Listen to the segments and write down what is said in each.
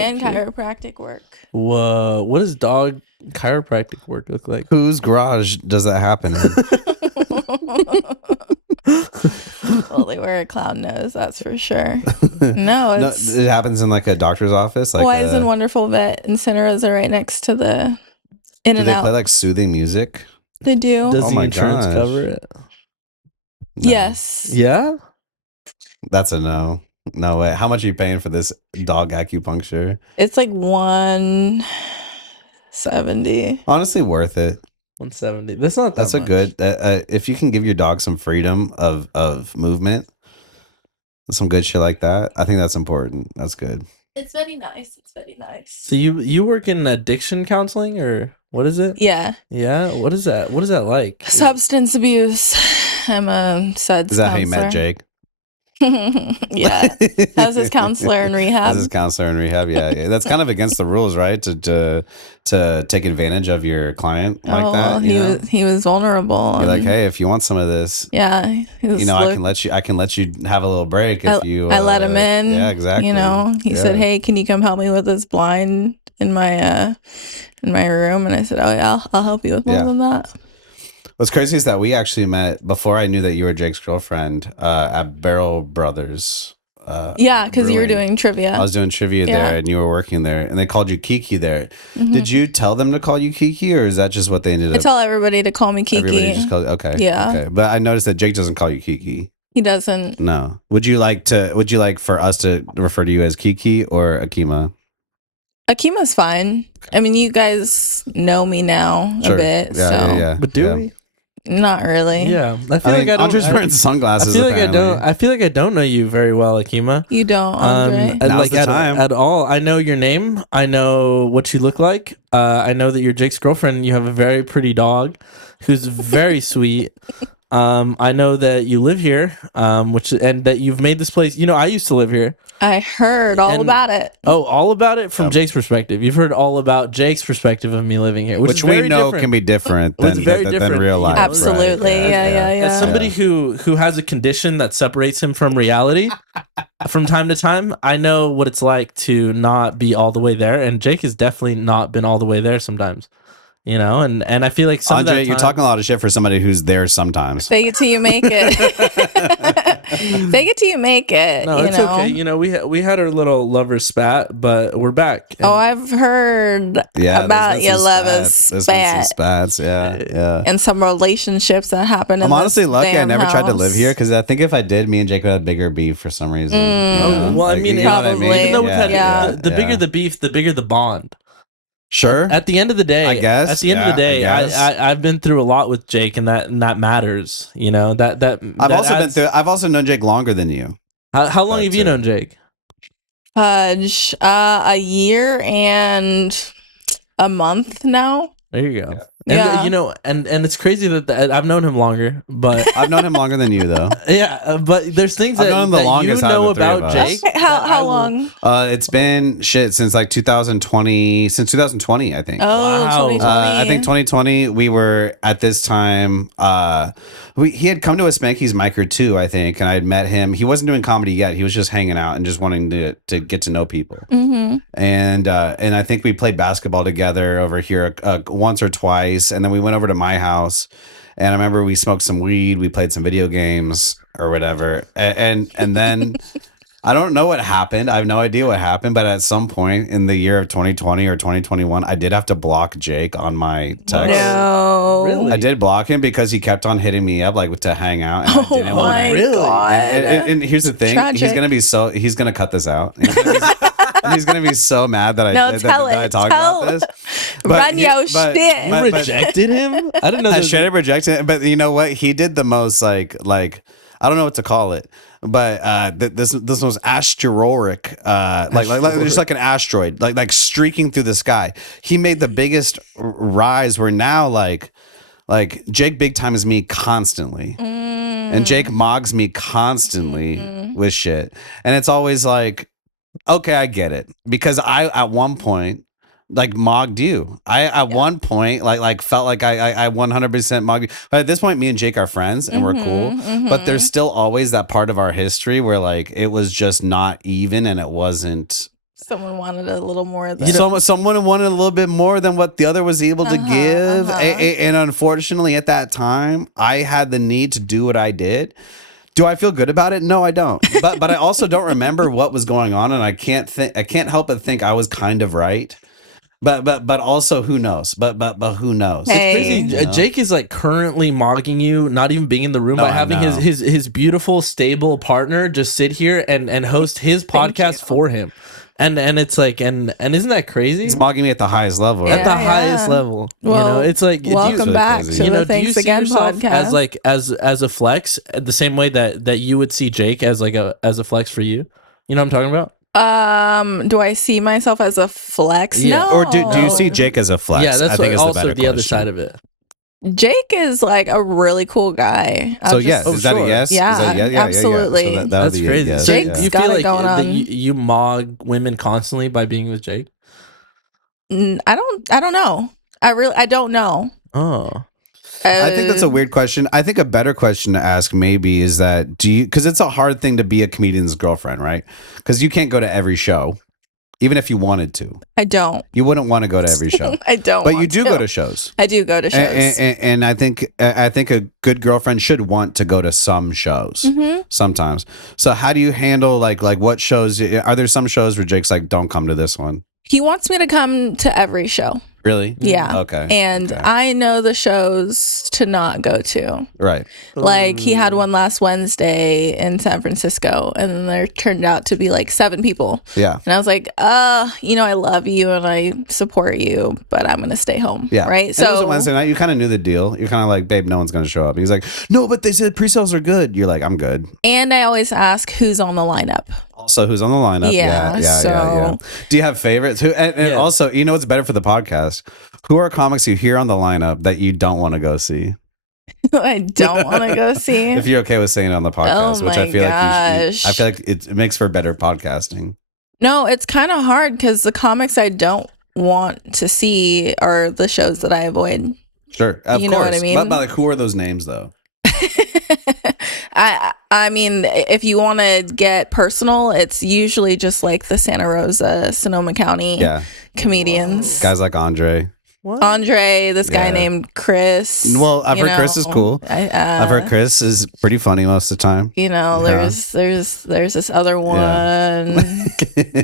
and chiropractic work. Whoa, what does dog chiropractic work look like? Whose garage does that happen in? Well, they wear a clown nose, that's for sure. No, it's it happens in like a doctor's office. Like Wise and Wonderful Vet and Santa Rosa right next to the In do and they Out. play like soothing music? They do. Does Oh the my insurance gosh. cover it? No. Yes. Yeah. That's a no. No way. How much are you paying for this dog acupuncture? It's like 170. Honestly, worth it. 170. That's not that That's a much. good. If you can give your dog some freedom of movement, some good shit like that, I think that's important. That's good. It's very nice. It's very nice. So you work in addiction counseling, or what is it? Yeah. Yeah. What is that? What is that like? Substance abuse. I'm a SUDS Is that how you counselor. met Jake? Yeah. I was his counselor in rehab. As his counselor in rehab, yeah. That's kind of against the rules, right? To take advantage of your client like that. He was vulnerable. You're like, and- hey, if you want some of this, Yeah. He was I can let you have a little break if you. I let him in. Yeah, exactly. He said, "Hey, can you come help me with this blind in my room?" And I said, "Oh yeah, I'll help you with more Yeah. than that." What's crazy is that we actually met before I knew that you were Jake's girlfriend at Barrel Brothers. Yeah, because you were Brewing. doing trivia. I was doing trivia Yeah. there, and you were working there, and they called you Kiki there. Mhm. Did you tell them to call you Kiki, or is that just what they ended I up? tell everybody to call me Everybody Kiki. just called. Okay. Yeah. Okay, but I noticed that Jake doesn't call you Kiki. He doesn't. No. Would you like for us to refer to you as Kiki or Akima? Akima's fine. I mean, you guys know me now a bit, Yeah, so yeah. But do yeah. we? not really. Yeah. I feel I like mean, I don't. Andre's wearing sunglasses. I feel like apparently. I feel like I don't know you very well, Akima. You don't, Andre. Now's Like the time. at all. I know your name. I know what you look like. I know that you're Jake's girlfriend. You have a very pretty dog, who's very sweet. I know that you live here, and that you've made this place. You know, I used to live here. I heard all And- about it. Oh, all about it from Jake's perspective. You've heard all about Jake's perspective of me living here, which is we very know different. can be different It's than, very than different, real you life. know? Absolutely. Right. Yeah. As somebody who has a condition that separates him from reality from time to time, I know what it's like to not be all the way there, and Jake has definitely not been all the way there sometimes. You know, and I feel like some Andre, of that you're time- talking a lot of shit for somebody who's there sometimes. Fake it till you make it. Fake it till you make it. No, you it's know? okay. You know, we had our little lovers spat, but we're back. Oh, I've heard Yeah, about there's your been some lovers spats. There's been some spat spats. Yeah. and some relationships that happened. I'm in honestly this lucky I damn never tried to live house. here because I think if I did, me and Jake would have bigger beef for some reason. you know? Oh, well, I mean, you know what I mean? probably. even though we've had Yeah. the bigger the beef, the bigger the bond. Sure. At the end of the day, I guess, At the end of the yeah, I day, guess. I've been through a lot with Jake, and that matters. You know I've also known Jake longer than you. How long have you That's known Jake? Fudge, a year and a month now. There you go. Yeah. And you know, and it's crazy that I've known him longer, but I've known him longer than you though. yeah, but there's things I've that, known him the that you longest out of know the three of about us. Jake. Okay, that I how will- long? It's been shit since like 2020, since 2020, I think. Oh, Wow. 2020. I think 2020. We were at this time. He had come to a Spanky's Micro too, I think, and I had met him. He wasn't doing comedy yet. He was just hanging out and just wanting to get to know people. Mm-hmm. And I think we played basketball together over here once or twice, and then we went over to my house. And I remember we smoked some weed, we played some video games or whatever, and then. I don't know what happened. I have no idea what happened, but at some point in the year of 2020 or 2021, I did have to block Jake on my text. No. Really? I did block him because he kept on hitting me up like to hang out. And I Oh didn't want my Really? god. and here's the thing: Tragic. he's gonna cut this out. He's gonna be so mad that No, that tell I it. talked Tell- about this. Run your shit. You but- rejected him? I didn't know. I there was- straight up rejected it, but you know what? He did the most like I don't know what to call it, but this most asteroic, like just like an asteroid, like streaking through the sky. He made the biggest rise. Where now like Jake big time is me constantly, and Jake mogs me constantly with shit, and it's always like, okay, I get it because I at one point. Like mogged you. I at one point like felt like I 100% mogged you. But at this point, me and Jake are friends and we're cool. But there's still always that part of our history where like it was just not even and it wasn't Someone wanted a little more than Someone wanted a little bit more than what the other was able to give. uh-huh. And unfortunately, at that time, I had the need to do what I did. Do I feel good about it? No, I don't. But I also don't remember what was going on, and I can't help but think I was kind of right. But also who knows? But who knows? Hey. Crazy. You know? Jake is like currently mocking you, not even being in the room, No, by I having know. his beautiful, stable partner just sit here and host his podcast for him. And it's like and isn't that crazy? He's mocking me at the highest level. At Right? the Yeah, highest yeah. level. Well, it's like welcome really back crazy. to the do you Thanks see Again yourself podcast. as like as a flex the same way that you would see Jake as like a flex for you? You know what I'm talking about? Do I see myself as a flex? Yeah. No. Or do you see Jake as a flex? Yeah, that's I think is also better the other question. side of it. Jake is like a really cool guy. So yes, Oh, is that sure. a yes? Yeah, is that, absolutely. So that would That's be a crazy. yes. So Jake's you got feel it like going that on. you mog women constantly by being with Jake? I don't know. I don't know. Oh. I think that's a weird question. I think a better question to ask maybe is that because it's a hard thing to be a comedian's girlfriend, right? Because you can't go to every show, even if you wanted to. I don't. You wouldn't want to go to every show, I don't. but you want do go to shows. I do go to shows. And I think a good girlfriend should want to go to some shows Mhm. sometimes. So how do you handle like what shows? Are there some shows where Jake's like, don't come to this one? He wants me to come to every show. Really? Yeah. Okay. And Okay. I know the shows to not go to. Right. Like he had one last Wednesday in San Francisco, and then there turned out to be like 7 people. Yeah. And I was like, I love you and I support you, but I'm gonna stay home. Yeah. Right. And it was a So Wednesday night. You kind of knew the deal. You're kind of like, babe, no one's going to show up. He's like, no, but they said pre-sales are good. You're like, I'm good. and I always ask who's on the lineup. Also, who's on the lineup? Yeah, Yeah. Do you have favorites? Who? And Yeah. also, you know what's better for the podcast? Who are comics you hear on the lineup that you don't want to go see? I don't want to go see. If you're okay with saying it on the podcast, Oh which I my feel like gosh. I feel like it makes for better podcasting. No, it's kind of hard because the comics I don't want to see are the shows that I avoid. Sure, of You course. know what I mean? But like, who are those names though? I mean, if you want to get personal, it's usually just like the Santa Rosa, Sonoma County Yeah, comedians. guys like Andre. What? Andre, this guy Yeah. named Chris. Well, I've you heard Chris is know, cool. I've heard uh, Chris is pretty funny most of the time. You know, Yeah. there's this other one, and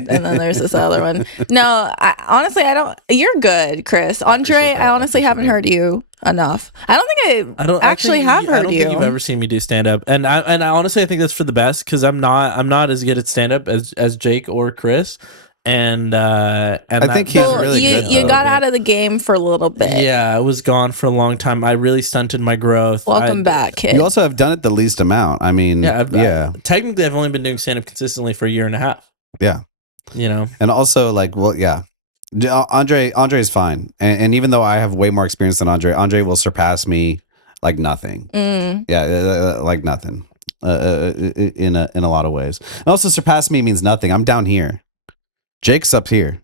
then there's this other one. No, honestly, I don't. You're good, Chris. Andre, appreciate that. I honestly haven't heard you enough. I don't think I I actually have I heard don't you. think you've ever seen me do stand up, and I honestly I think that's for the best because I'm not as good at stand up as Jake or Chris, and I think he's Well, really you good, you though. got out of the game for a little bit. Yeah, I was gone for a long time. I really stunted my growth. Welcome back, kid. You also have done it the least amount. I mean, Yeah, technically, I've only been doing stand up consistently for a year and a half. Yeah. You know, And also, like, well, yeah, Andre's fine, and even though I have way more experience than Andre will surpass me like nothing. Mm. Yeah, like nothing. In a lot of ways. And also, surpass me means nothing. I'm down here. Jake's up here.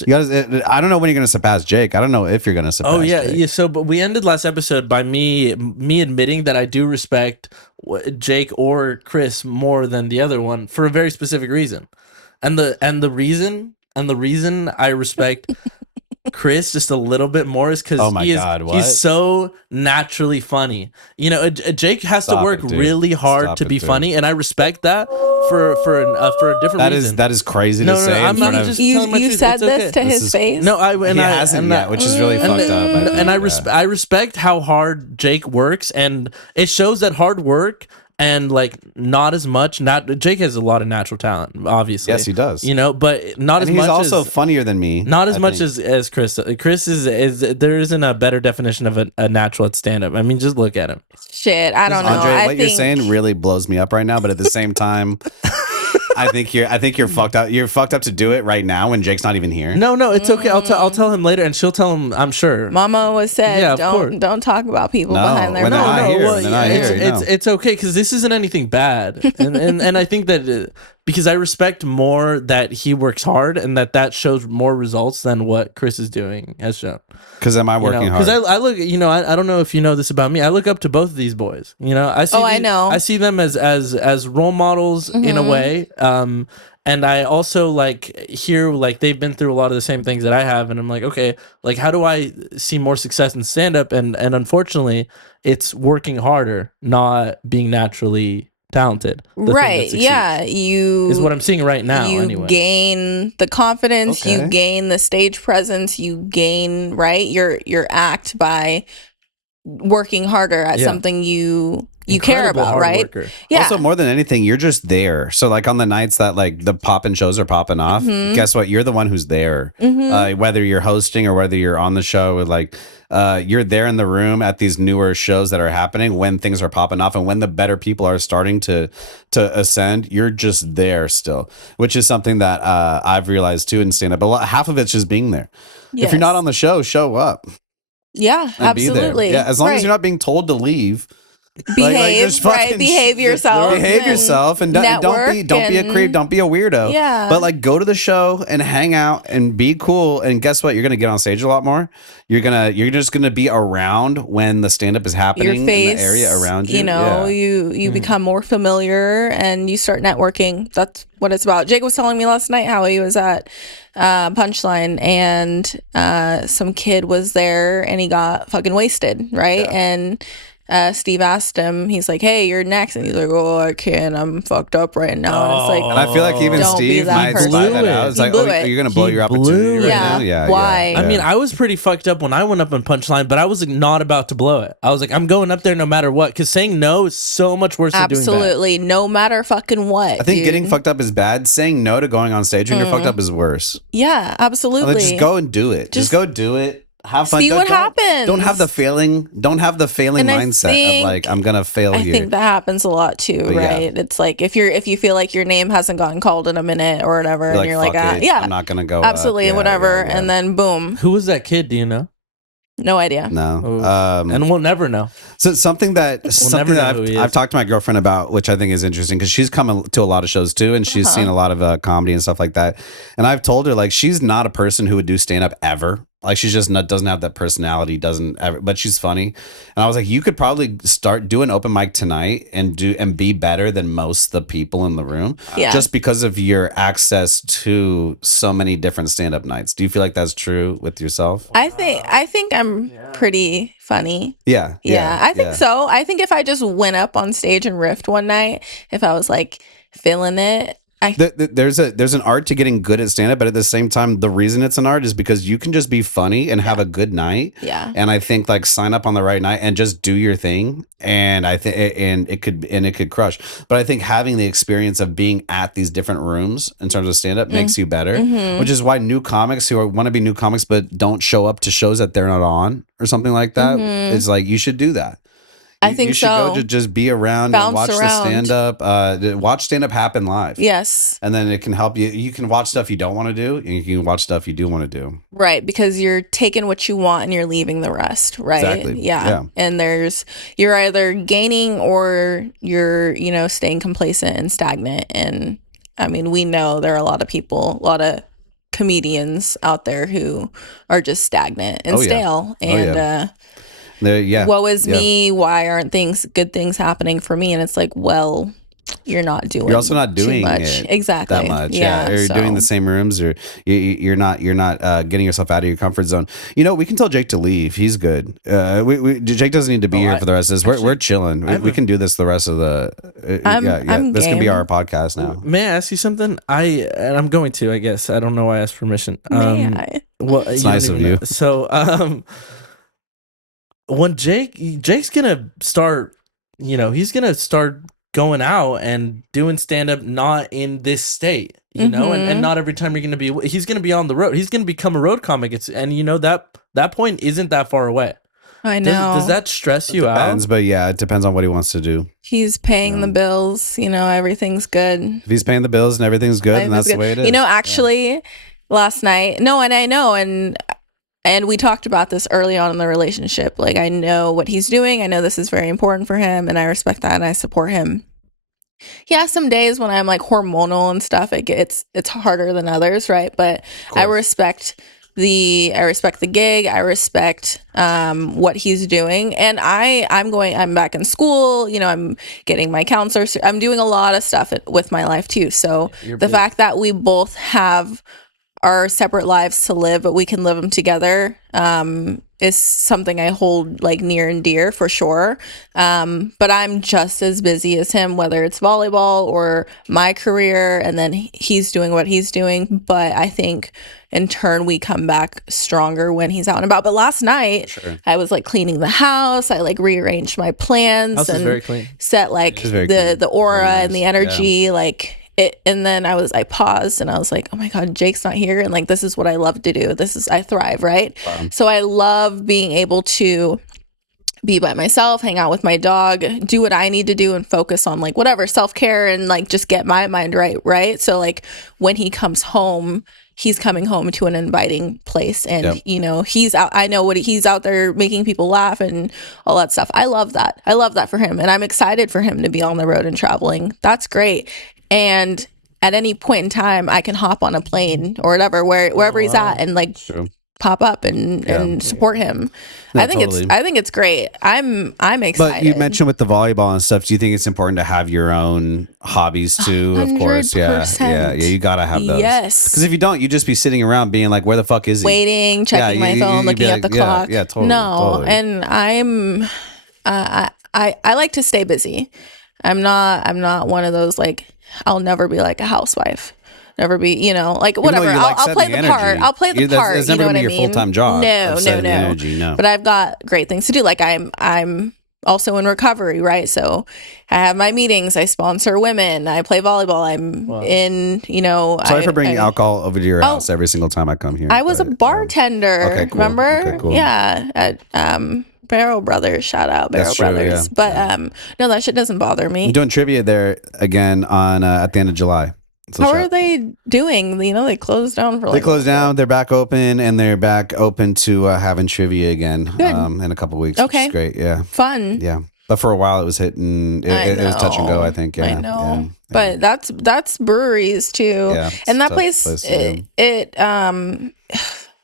You guys, I don't know when you're gonna surpass Jake. I don't know if you're gonna surpass. oh yeah, Jake. yeah. So, but we ended last episode by me admitting that I do respect Jake or Chris more than the other one for a very specific reason, and the reason I respect Chris just a little bit more is because Oh my God, what? he's so naturally funny. You know, Jake has Stop to work it, dude. really hard Stop to it, be dude. funny, and I respect that for a different reason. That is crazy No, to no, say. I'm in not front of, just You telling my truth. said It's this okay. to This his is- face. No, he hasn't yet, which is really fucked up. I think, and I yeah. I respect how hard Jake works, and it shows that hard work and like not as much. Jake has a lot of natural talent, obviously. Yes, he does. You know, but not And as he's much also as funnier than me. not as I much think. as Chris. Chris is there isn't a better definition of a natural at stand up. I mean, just look at him. Shit, I don't know. Andre, I what think you're saying really blows me up right now, but at the same time, I think you're fucked up. You're fucked up to do it right now when Jake's not even here. No, it's okay. I'll tell him later, and she'll tell him. I'm sure. Mama always said, Yeah, of course. don't talk about people No, behind their when they're back. not here, when they're not it's, here, you know. it's okay because this isn't anything bad, and I think that because I respect more that he works hard and that shows more results than what Chris is doing has shown. Because am I working hard? Because I look, I don't know if you know this about me. I look up to both of these boys. You know, I see. Oh, I know. I see them as role models in a way. And I also like hear like they've been through a lot of the same things that I have, and I'm like, okay, like how do I see more success in stand up? And unfortunately, it's working harder, not being naturally talented. The thing that Right. succeeds Yeah. You is what I'm seeing right now. you Anyway, gain the confidence, you Okay. gain the stage presence, you gain your act by working harder at Yeah. something you care Incredible about, hard right? worker. Yeah. Also, more than anything, you're just there. So, like on the nights that like the poppin' shows are popping off, guess what? You're the one who's there. Whether you're hosting or whether you're on the show, with like, you're there in the room at these newer shows that are happening when things are popping off and when the better people are starting to ascend. You're just there still, which is something that I've realized too in stand up. Half of it's just being there. If Yes. you're not on the show, show up Yeah, and be absolutely. there. Yeah, as long as Right. you're not being told to leave. behave, just fucking right? Behave yourself. Behave yourself and don't be a creep, don't be a weirdo. Yeah. But like go to the show and hang out and be cool. And guess what? You're gonna get on stage a lot more. You're just gonna be around when the stand up is happening Your face, in the area around you. You know, Yeah. you become more familiar and you start networking. That's what it's about. Jake was telling me last night how he was at Punchline and some kid was there and he got fucking wasted, right? Yeah. And Steve asked him, he's like, "Hey, you're next," and he's like, "Oh, I can't. I'm fucked up right now." And it's And like, I feel like even Don't be Steve that might person. spy that Blew out. it. It's He like, blew oh, it. you're gonna blow He your opportunity blew right it. now. Yeah. Yeah. Why? Yeah. I mean, I was pretty fucked up when I went up on Punchline, but I was like, not about to blow it. I was like, I'm going up there no matter what, because saying no is so much worse than doing that. absolutely, no matter fucking what. I think dude. getting fucked up is bad. Saying no to going on stage when you're fucked up is worse. Yeah, absolutely. Like, just go and do it. Just Just go do it. Have fun. see Don't- what don't- happens. Don't have the failing. Don't have the failing And I mindset of think- like I'm gonna fail I here. think that happens a lot too, But yeah. right? It's like if you feel like your name hasn't gotten called in a minute or whatever, and you're like, "Fuck ah, it, yeah, I'm not gonna go. absolutely, up." Yeah, whatever, yeah, yeah. and then boom, Who was that kid? Do you know? no idea. No. Oh. And we'll never know. So something that never know who he is. I've talked to my girlfriend about, which I think is interesting because she's come to a lot of shows too, and she's seen a lot of comedy and stuff like that. And I've told her like she's not a person who would do stand up ever. Like she's just not doesn't have that personality, doesn't ever. But she's funny, and I was like, you could probably start do an open mic tonight and be better than most of the people in the room, Yeah. just because of your access to so many different stand up nights. Do you feel like that's true with yourself? I think I'm pretty funny. Yeah, Yeah, I think so. I think if I just went up on stage and riffed one night, if I was like feeling it, There's an art to getting good at stand up, but at the same time, the reason it's an art is because you can just be funny and have a good night. Yeah. And I think like sign up on the right night and just do your thing. And I think it could crush. But I think having the experience of being at these different rooms in terms of stand up makes you better, which is why new comics who want to be new comics but don't show up to shows that they're not on or something like that. It's like you should do that. I think you should so. go to just be around Bounce and watch around. the stand up. Watch stand up happen live. Yes, And then it can help you. You can watch stuff you don't want to do, and you can watch stuff you do want to do. right, because you're taking what you want and you're leaving the rest, right? Exactly. Yeah. Yeah. And you're either gaining or you're, staying complacent and stagnant. And I mean, we know there are a lot of comedians out there who are just stagnant and Oh, yeah. stale. Oh, And yeah. woe is Yeah. me, why aren't good things happening for me? And it's like, well, you're not doing You're also not too doing much. it Exactly. that much. Yeah, or you're doing the same rooms, or you're not getting yourself out of your comfort zone. We can tell Jake to leave. He's good. Jake doesn't need to be here for the rest of this. We're chilling. We can do this the rest of the. I'm This can be game. our podcast now. May I ask you something? I'm going to. I guess I don't know why I asked permission. May I? Well, It's don't nice of even you. know. So, when Jake's gonna start, he's gonna start going out and doing stand up, not in this state, and not every time he's gonna be on the road. He's gonna become a road comic. That point isn't that far away. I know. Does that stress you Depends, out? but yeah, it depends on what he wants to do. He's paying the bills. Everything's good. If he's paying the bills and everything's good, then that's the way it is. Actually, last night, no, and I know, and we talked about this early on in the relationship. Like, I know what he's doing. I know this is very important for him, and I respect that, and I support him. Yeah, some days when I'm like hormonal and stuff, it's harder than others, right? But I respect I respect the gig. I respect what he's doing, and I'm back in school. You know, I'm getting my counselor. I'm doing a lot of stuff with my life too. So the fact that we both have our separate lives to live, but we can live them together, is something I hold like near and dear for sure. But I'm just as busy as him, whether it's volleyball or my career, and then he's doing what he's doing. But I think in turn we come back stronger when he's out and about. But last night I was like cleaning the house. I like rearranged my plans House is and very clean. set like is very clean. the aura Very and the nice. energy, like it. And then I paused and I was like, oh my God, Jake's not here. And like, this is what I love to do. I thrive, right? So I love being able to be by myself, hang out with my dog, do what I need to do and focus on like whatever self-care and like just get my mind right. So like when he comes home, he's coming home to an inviting place, and you know, he's out. I know he's out there making people laugh and all that stuff. I love that for him, and I'm excited for him to be on the road and traveling. That's great. And at any point in time, I can hop on a plane or whatever, wherever he's at, and like pop up and support him. No, I think it's great. I'm excited. But you mentioned with the volleyball and stuff, do you think it's important to have your own hobbies too? Of course. Yeah. 100%. You gotta have those. Yes. Because if you don't, you just be sitting around being like, where the fuck is he? Waiting, checking my phone, you'd be looking at the like, clock. Yeah, totally. No, totally. and I like to stay busy. I'm not one of those like, I'll never be like a housewife. Never be, you know, like whatever. you like I'll play setting the part. energy. I'll play the part. That's You never know gonna what I be mean? your full-time job No, of no, setting no. energy, no. But I've got great things to do. Like I'm also in recovery, right? So I have my meetings. I sponsor women. I play volleyball. I'm in, you know. Sorry for bringing alcohol over to your house every single time I come here. I was a but, bartender. Okay, cool. Remember? Okay, cool. Yeah, at Barrel Brothers. Shout out Barrel That's true, Brothers. yeah. But no, that shit doesn't bother me. I'm doing trivia there again on at the end of July. So How shout- are they doing? You know, they closed down for like. They closed down. They're back open, and they're back open to having trivia again in a couple weeks. Okay. Which is great. Yeah, Fun. yeah. But for a while, it was hitting. It was touch and go. I think. Yeah, I know. yeah. But that's breweries too. Yeah, And that it's a tough place, place to do.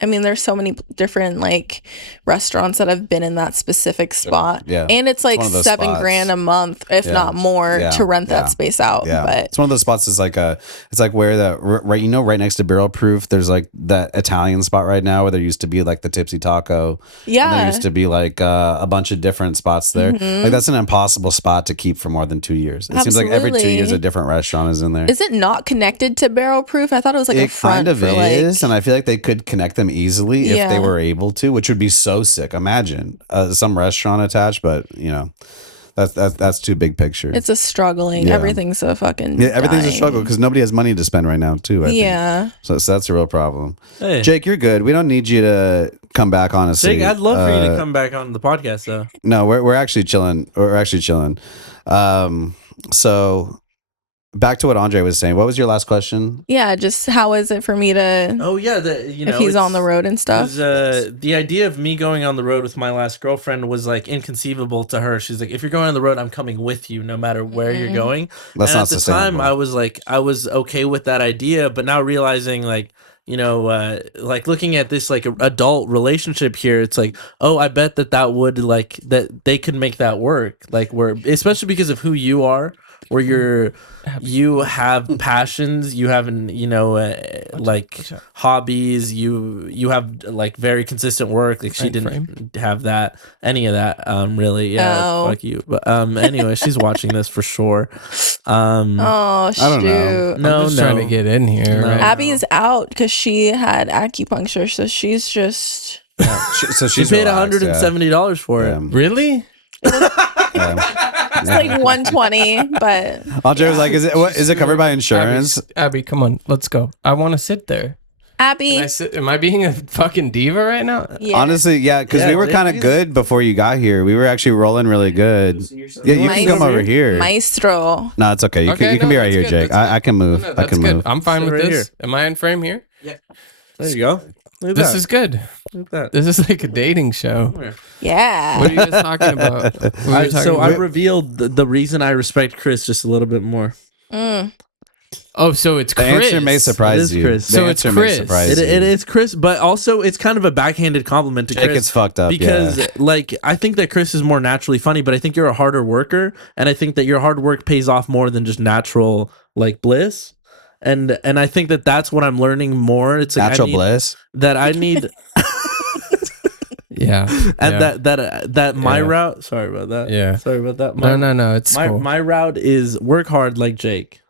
I mean, there's so many different like restaurants that have been in that specific spot. Yeah. And it's like one of those $7 spots. grand a month, if Yeah. not more, Yeah. to rent Yeah. that space out. Yeah, But it's one of those spots. It's like where the right, you know, right next to Barrel Proof. There's like that Italian spot right now where there used to be like the Tipsy Taco. And there yeah. used to be like a bunch of different spots there. Like that's an impossible spot to keep for more than 2 years. It seems like every 2 years Absolutely. a different restaurant is in there. Is it not connected to Barrel Proof? I thought it was like a It front kind of for is, like. and I feel like they could connect them easily if they Yeah. were able to, which would be so sick. Imagine some restaurant attached, but you know, that's too big picture. It's a struggling. Yeah. Everything's a fucking. Yeah, everything's a dying. struggle because nobody has money to spend right now too. I think. Yeah. So that's a real problem. Hey, Jake, you're good. We don't need you to come back. Honestly, Jake, I'd love for you to come back on the podcast though. No, we're actually chilling. We're actually chilling. So back to what Andre was saying. What was your last question? Yeah. Just how is it for me to, Oh yeah, if he's on the road and stuff? The idea of me going on the road with my last girlfriend was like inconceivable to her. She's like, if you're going on the road, I'm coming with you, no matter where you're going. That's and not at the time, sustainable. I was okay with that idea, but now realizing like, you know, like looking at this like adult relationship here, it's like, oh, I bet that would like that they could make that work. Like where, especially because of who you are, where you have passions, you have, you know, like hobbies, you have like very consistent work. Like she didn't have that, any of that, really. Yeah, Oh. fuck you. But anyway, she's watching this for sure. Oh shoot! I don't know. No, I'm just no. trying to get in here. No. Right? Abby's out because she had acupuncture, so she's just. So She she's paid relaxed, $170 for it. Really? It's like 120, but Andre was like, "Is it covered by insurance?" Abby, come on, let's go. I want to sit there. Abby, Am I being a fucking diva right now? yeah. Honestly, yeah, because Yeah, we were they kind of do good before you got here. We were actually rolling really good. Yeah, you can come over here. Maestro. No, it's okay. You can be right that's here, good, Jake. that's I can move. No, I that's can good. move. I'm fine Sit with right this. Am I in frame here? There you go. Look at This that. is good. Look at that. This is like a dating show. Yeah. What are you guys talking about? What are you talking So I about? revealed the reason I respect Chris just a little bit more. Mm. Oh, so it's The Chris. answer may surprise It is you. Chris. The So it's answer may Chris. surprise It you. is Chris, but also it's kind of a backhanded compliment to Jake Chris. gets fucked up because yeah. like I think that Chris is more naturally funny, but I think you're a harder worker, and I think that your hard work pays off more than just natural like bliss. And I think that that's what I'm learning more. It's like Natural I need, bliss. that I need, Yeah. and yeah. that my Yeah. route. Sorry about that. Yeah. Sorry about that. No. It's My cool. my route is work hard like Jake,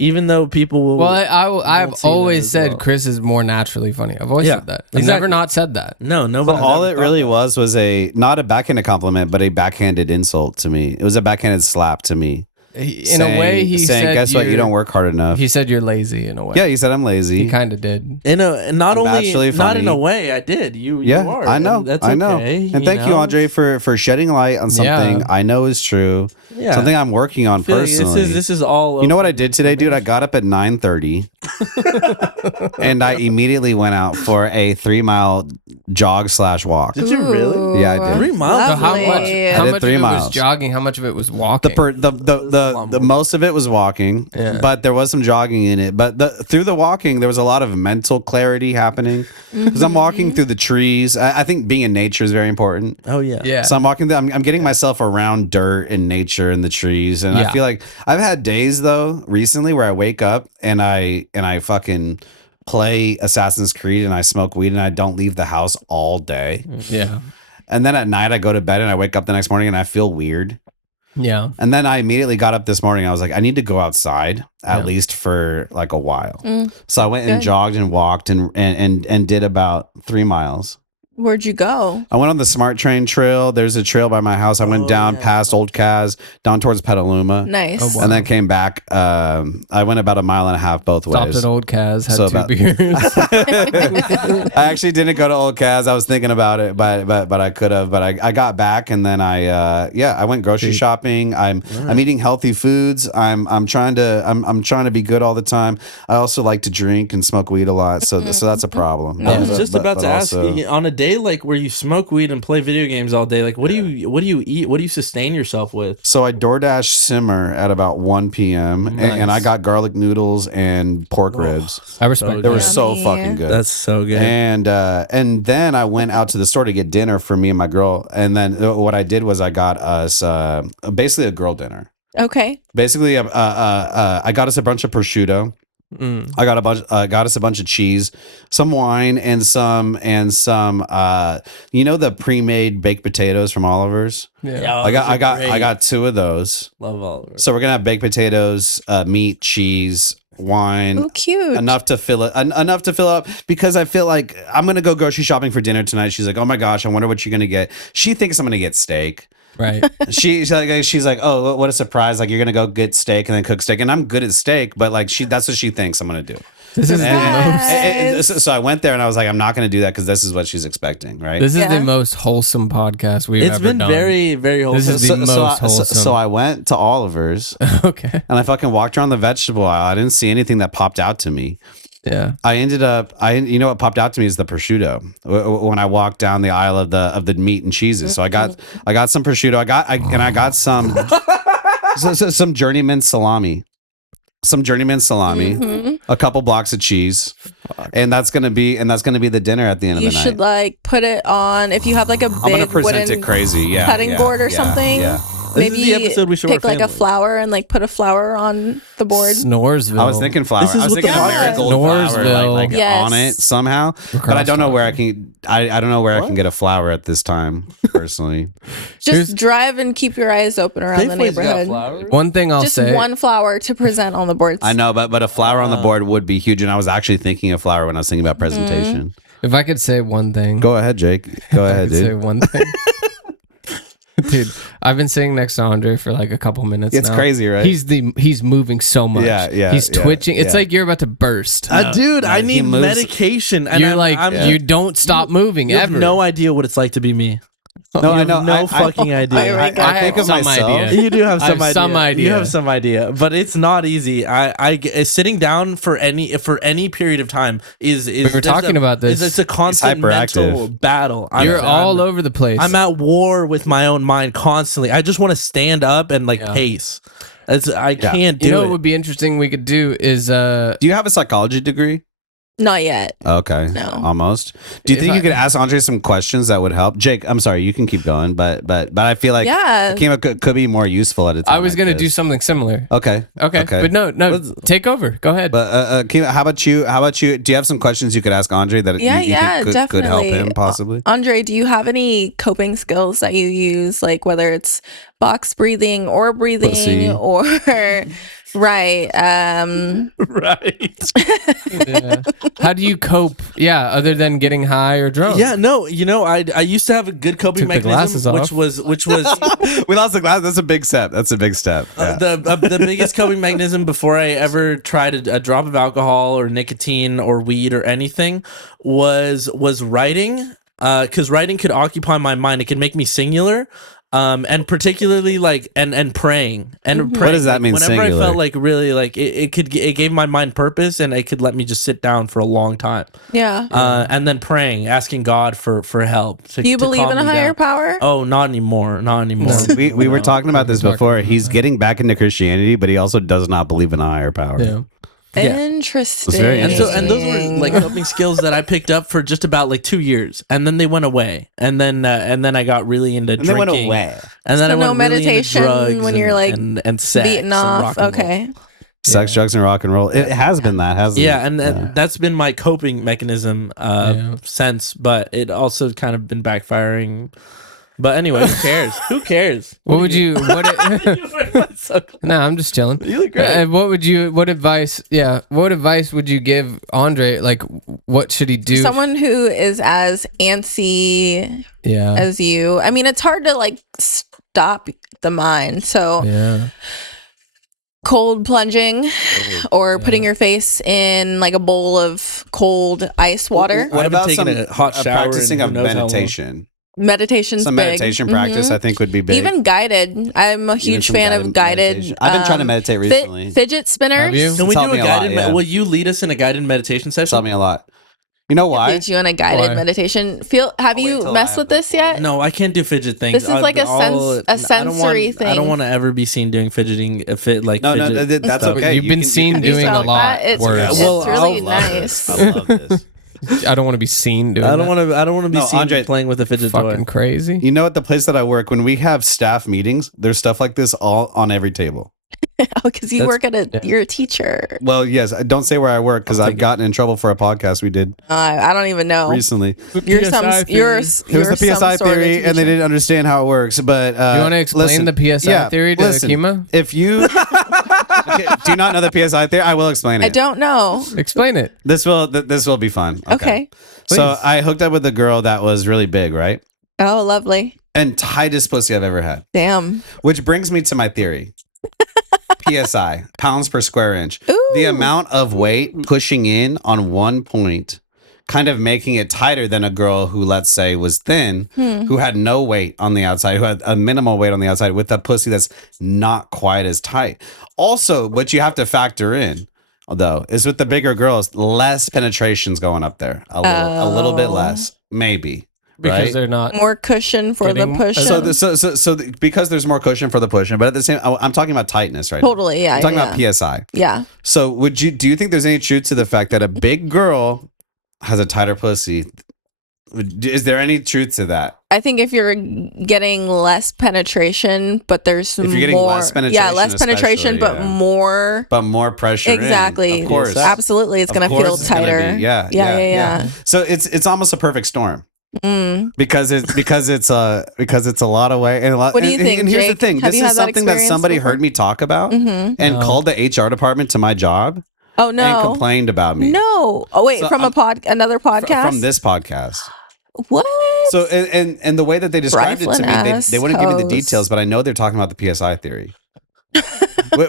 even though people will. Well, I've won't see that always as said well. Chris is more naturally funny. I've always Yeah, said that. I've exactly. never not said that. no, But nobody. all it really was a not a backhanded compliment, but a backhanded insult to me. It was a backhanded slap to me. In a way, he saying, said, "Guess what? You don't work hard enough." He said you're lazy in a way. Yeah, he said I'm lazy. He kind of did. In a not I'm only naturally not in funny. a way I did you Yeah, are, I know. and that's I know. okay, And thank you, know? Andre, for shedding light on something Yeah. I know is true. Yeah. Something I'm working on I feel like personally. this is all You know what I open did today, dude? I got up at 9:30 and I immediately went out for a 3-mile jog/walk. Did you really? Yeah, I did. 3 miles? So how Lovely. much? How did much 3 of it was miles. jogging? How much of it was The walking? the most of it was walking, Yeah. but there was some jogging in it. But through the walking, there was a lot of mental clarity happening because I'm walking through the trees. I think being in nature is very important. Oh yeah. yeah. So I'm walking. I'm getting myself around dirt and nature and the trees, and I Yeah. feel like I've had days though recently where I wake up and I fucking play Assassin's Creed and I smoke weed and I don't leave the house all day, yeah. and then at night I go to bed and I wake up the next morning and I feel weird, Yeah. and then I immediately got up this morning. I was like, I need to go outside at Yeah. least for like a while. Mm. So I went and Good. jogged and walked and did about 3 miles. Where'd you go? I went on the Smart Train Trail. There's a trail by my house. I went Oh, down yeah. past Old Kaz, down towards Petaluma, Nice. Oh, wow. and then came back. I went about 1.5 miles both Stopped ways. at Old Kaz, had So 2 about- beers. I actually didn't go to Old Kaz. I was thinking about it, but I could have. But I got back, and then I went grocery Dude. shopping. I'm eating healthy foods. I'm trying to be good all the time. I also like to drink and smoke weed a lot, so that's a problem. I was But- just but- about but to ask also- you, on a day like where you smoke weed and play video games all day, like what do you eat? What do you sustain yourself with? So I DoorDash simmer at about 1 p.m. and I Nice. got garlic noodles and pork ribs. I respect They were that. so Yummy. fucking good. That's so good. And then I went out to the store to get dinner for me and my girl. And then what I did was I got us basically a girl dinner. Okay. Basically, I got us a bunch of prosciutto. Mm. I got us a bunch of cheese, some wine, and some the pre-made baked potatoes from Oliver's. Yeah. Oh, I those are got great. 2 of those. Love Oliver. So we're gonna have baked potatoes, meat, cheese, wine, Oh, cute. enough to fill it, enough to fill up. Because I feel like I'm gonna go grocery shopping for dinner tonight. She's like, "Oh my gosh, I wonder what you're gonna get." She thinks I'm gonna get steak. Right. She's like, "Oh, what a surprise! Like you're gonna go get steak and then cook steak." And I'm good at steak, but like that's what she thinks I'm gonna do. This is the And- most. so I went there and I was like, I'm not gonna do that because this is what she's expecting, right? This is Yeah. the most wholesome podcast we've It's ever been done. very, very This wholesome. is the most wholesome. so I went to Oliver's Okay. and I fucking walked around the vegetable aisle. I didn't see anything that popped out to me. Yeah. You know what popped out to me is the prosciutto when I walked down the aisle of the meat and cheeses. So I got some prosciutto. I got some some journeyman salami. Mhm. A couple blocks of cheese, and that's gonna be the dinner at the end You of the night. should like put it on if you have like a I'm gonna big present wooden it crazy, yeah, cutting yeah, board or yeah, something. yeah. This is Maybe the episode we show our pick like a family. flower and like put a flower on the board. Snoresville. I was thinking flower. This is I was what thinking the a podcast- marigold flower Noorsville. like Yes. on it somehow. But I don't know where I can. I don't know where I can get a flower at this time personally. Just Here's- drive and keep your eyes open around the Safeway's got neighborhood. flowers. One thing I'll Just say. one flower to present on the boards. I know, but a flower on the board would be huge. And I was actually thinking of flower when I was thinking about presentation. If I could say one thing. Go ahead, Jake. Go I ahead, could say dude. one thing. Dude, I've been sitting next to Andre for like a couple minutes. It's now. crazy, right? He's moving so much. Yeah, yeah, He's yeah, twitching. It's yeah. like you're about to burst. Dude, I he need moves- medication. And You're like I'm, you don't stop moving you have ever. no idea what it's like to be me. No, You I have know. no fucking idea. I I think of some myself. idea. You do have I some have idea. some idea. You have some idea, but it's not easy. Sitting down for any period of time is were talking about this. It's a constant hyperactive. mental battle. You're all over the place. I'm at war with my own mind constantly. I just want to stand up and like Yeah. pace. I can't do You know it. what would be interesting we could do is Do you have a psychology degree? Not yet. Okay. No. Almost. Do you If think I- you could ask Andre some questions that would help? Jake, I'm sorry, you can keep going, but I feel like Yeah. Akima could be more useful at a time. I was like gonna do this. something similar. Okay. Okay. But no, take over. Go ahead. But Akima, how about you? Do you have some questions you could ask Andre that Yeah, you yeah, think could help definitely. him possibly? Andre, do you have any coping skills that you use, like whether it's box breathing or breathing Pussy. or right? Right. Yeah. How do you cope? Yeah, other than getting high or drunk. Yeah, no, I used to have a good coping Took the glasses mechanism, off. which was We lost the glass. That's a big step. Yeah. the biggest coping mechanism before I ever tried a drop of alcohol or nicotine or weed or anything was writing. Because writing could occupy my mind. It could make me singular. And particularly like and praying and praying. What does that Like, mean, Whenever singular? I felt like really like it gave my mind purpose and it could let me just sit down for a long time. Yeah. And then praying, asking God for help. Do you believe in a higher power? Oh, not anymore. Not anymore. We were talking about this talking before. about He's getting back into Christianity, but he also does not believe in a higher power. Yeah. Yeah. Interesting. It's very And so, interesting. and those were like coping skills that I picked up for just about like 2 years, and then they went away, and then I got really into And they drinking, went away. and then So I went no really into meditation drugs when you're, like, and sex beaten and off. rock and roll. Okay. Sex, drugs, and rock and roll. It has been that, hasn't it? Yeah, and that's been my coping mechanism Yeah. since, but it also kind of been backfiring. But anyway, who cares? Who cares? What would you? So- No, I'm just chilling. You look great. What would you? What advice? Yeah. What advice would you give Andre? Like, what should he do? Someone who is as antsy Yeah. as you. I mean, it's hard to like stop the mind. So Yeah. cold plunging or putting your face in like a bowl of cold ice water. I haven't taken a hot shower practicing in of who knows how long. meditation? Meditation's Some big. meditation practice, Mhm. I think, would be big. Even guided. I'm a huge some fan of guided. meditation. I've been trying to meditate recently. Fidget spinners. Have you? Can we Taught do a me a guided? lot, yeah. Will you lead us in a guided meditation It's session? taught me a lot. You know why? Lead you in a guided Why? meditation. Have wait you till I messed have with the this yet? No, I can't do fidget things. This is like a I don't sensory want- I thing. don't want to ever be seen doing fidgeting. If it like No, fidget that's stuff. okay. You've been seen Have you doing a felt lot that? It's, worse. it's Well, really I'll love nice. this. I love this. I don't want to be seen doing. I don't that. want to. I don't want to be No, seen Andre, playing with a fidget Fucking toy. crazy. You know, at the place that I work, when we have staff meetings, there's stuff like this all on every table. Because you That's- work at yeah. you're a teacher. Well, yes, I don't say where I work because I've gotten in trouble for a podcast we did I don't even know. recently. You're some. You're. It was the PSI theory, and they didn't understand how it works. But You want to explain listen, the PSI yeah, theory to listen, Akima? If you okay, do you not know the PSI theory, I will explain it. I don't know. Explain it. This will be fun. Okay. So Please. I hooked up with a girl that was really big, right? Oh, lovely. And tightest pussy I've ever had. Damn. Which brings me to my theory. PSI, pounds per square inch. Ooh. The amount of weight pushing in on one point, kind of making it tighter than a girl who, let's say, was thin, who had no weight on the outside, who had a minimal weight on the outside with a pussy that's not quite as tight. Also, what you have to factor in, though, is with the bigger girls, less penetration's going up there. A little bit Oh. less, maybe. Because right? they're not. More cushion for the Getting- push. Because there's more cushion for the pushing, but at the same, I'm talking about tightness right now. Totally. Yeah. I'm talking yeah. about PSI. Yeah. So do you think there's any truth to the fact that a big girl has a tighter pussy? Is there any truth to that? I think if you're getting less penetration, but there's If you're getting more, less penetration, yeah, less penetration, especially, but yeah. more. But more pressure. Exactly. In, of course. Absolutely, it's Of gonna course feel it's gonna tighter. be. Yeah. Yeah. So it's almost a perfect storm. Because it's a lot of weight and a lot. What do you think, And here's the Jake? thing: Have this you is had that something that experience somebody before? heard me talk about and No. called the HR department to my job Oh and no. complained about me. No. Oh wait, So from another podcast. From this podcast. What? So and the way that they described it to me, Trifling-ass they wouldn't give me the hoes. details, but I know they're talking about the PSI theory,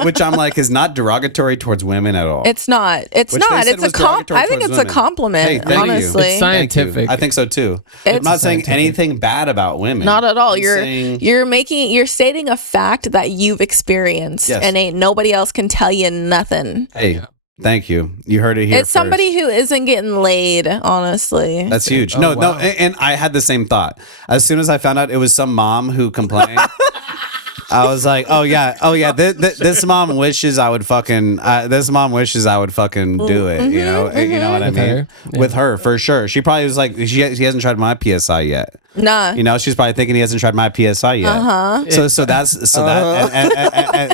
which I'm like is not derogatory towards women at all. It's not. It's Which they not. said It's a was derogatory I think towards it's a women. compliment. Hey, thank you. honestly, It's science. Thank you. scientific. I think so too. I'm It's not saying scientific. anything bad about women. not at all. I'm saying- You're stating a fact that you've experienced, Yes. and ain't nobody else can tell you nothing. Hey, thank you. You heard it here. It's somebody who isn't getting laid. Honestly, That's huge. Oh, No, wow. and I had the same thought. As soon as I found out it was some mom who complained, I was like, oh yeah. This mom wishes I would fucking. This mom wishes I would fucking do it. You know what I With mean? her? Yeah. With her for sure. She probably was like, he hasn't tried my PSI yet. Nah. You know, she's probably thinking he hasn't tried my PSI yet.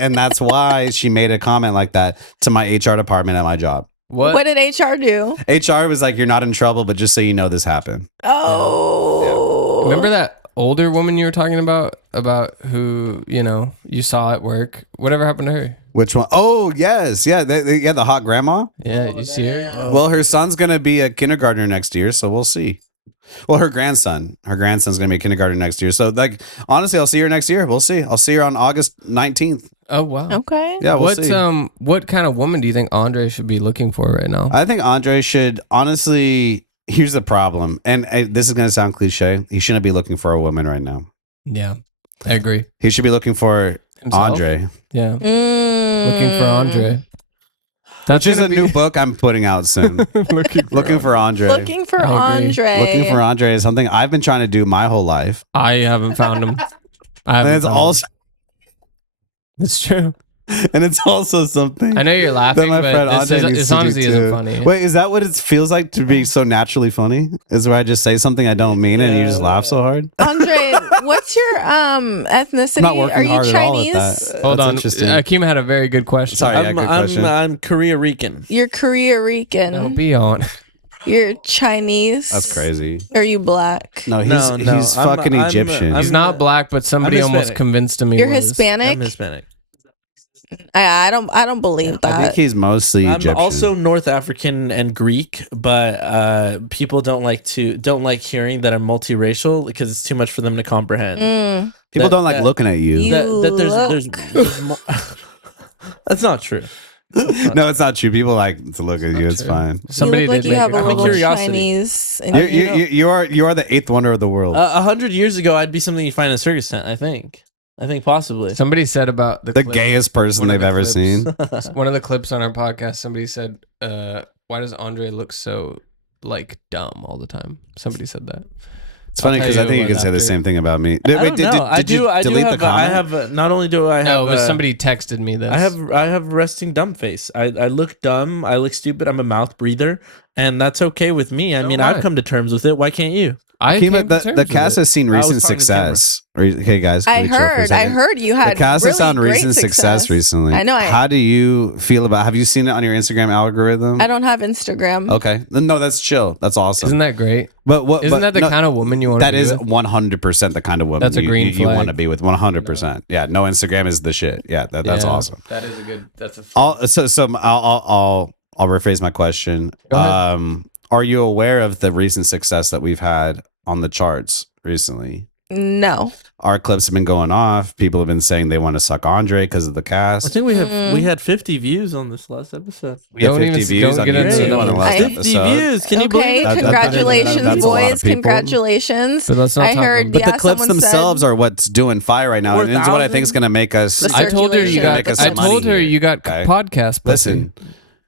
And that's why she made a comment like that to my HR department at my job. What did HR do? HR was like, you're not in trouble, but just so you know, this happened. Oh. Remember that older woman you were talking about who, you saw at work? Whatever happened to her? Which one? Oh, yes. Yeah. The hot grandma. Yeah, you see her? Well, her son's going to be a kindergartner next year, so we'll see. Well, her grandson's going to be a kindergartner next year. So, like, honestly, I'll see her next year. We'll see. I'll see her on August 19th. Oh, wow. Okay. Yeah, we'll see. What kind of woman do you think Andre should be looking for right now? I think Andre should, honestly, here's the problem. And this is going to sound cliche. He shouldn't be looking for a woman right now. Yeah, I agree. He should be looking for Himself? Andre. Yeah. Looking for Andre. Which is a new book I'm putting out soon. Looking for Andre. Looking for I agree. Andre. Looking for Andre is something I've been trying to do my whole life. I haven't found him. And it's also It's true. and it's also something I know you're laughing, that my friend but Andre needs this to do honestly too. isn't funny. Wait, is that what it feels like to be so naturally funny? Is where I just say something I don't mean and you just laugh so hard? Andre, what's your ethnicity? I'm not working Are you hard Chinese? at all at that. Hold That's on. interesting. Akeem had a very good question. Sorry, yeah, good question. I'm Korea Rican. You're Korea Rican. Don't be on. You're Chinese. That's crazy. Are you black? No, he's No, he's I'm- fucking I'm- Egyptian. I'm- He's not black, but somebody I'm almost Hispanic. convinced him he You're was. Hispanic. I'm Hispanic. I don't believe I think that. he's mostly I'm Egyptian. also North African and Greek, but people don't like hearing that I'm multiracial because it's too much for them to comprehend. People that- don't like that- looking at you. You- There's more. That's not true. No, it's not true. People like to look at you. It's true. fine. Somebody you look like did you make have a a I'm a little curiosity. Chinese. In you. You are the eighth wonder of the world. 100 years ago, I'd be something you find in a circus tent. I think possibly. Somebody said about the clip- gayest person one of they've the ever clips- seen. One of the clips on our podcast, somebody said, why does Andre look so like dumb all the time? Somebody said that. It's funny I'll because tell I think you you could what say the after. same thing about me. I don't know. I Did you do delete have. the comment? I have. Not only do I have. No, it was somebody texted me this. I have resting dumb face. I look dumb. I look stupid. I'm a mouth breather, and that's okay with me. I So mean, am I. I've come to terms with it. Why can't you? I Kima, came to terms the with cast it. has seen I was recent talking to camera. success. Okay, guys. can I we chill for a heard. I second? heard you had. The cast really has found great recent success recently. I know. How do you feel about? Have you seen it on your Instagram algorithm? I don't have Instagram. Okay, no, that's chill. That's awesome. Isn't that great? But what? Isn't that the no, kind of woman you want to that be is with? 100% the kind of woman That's a green you flag. want to be with. 100%. Yeah, no, Instagram is the shit. Yeah, that's Yeah, awesome. That is a good. That's a. I'll rephrase my question. Go ahead. Are you aware of the recent success that we've had on the charts recently? No. Our clips have been going off. People have been saying they want to suck Andre because of the I cast. think we had 50 views on this last episode. We have Don't 50 even- views don't on get into YouTube the on the numbers. last 50 50 episode. views. Can you Okay. believe that? Congratulations, That's a lot of boys. people. Congratulations. But let's not I talk heard. about- But Yeah, the clips someone themselves said, are what's doing fire right now, and it's what I think is going to make us. The I told her you circulation. got. Make us I some money told her here, you got okay? podcast. pussy. Listen,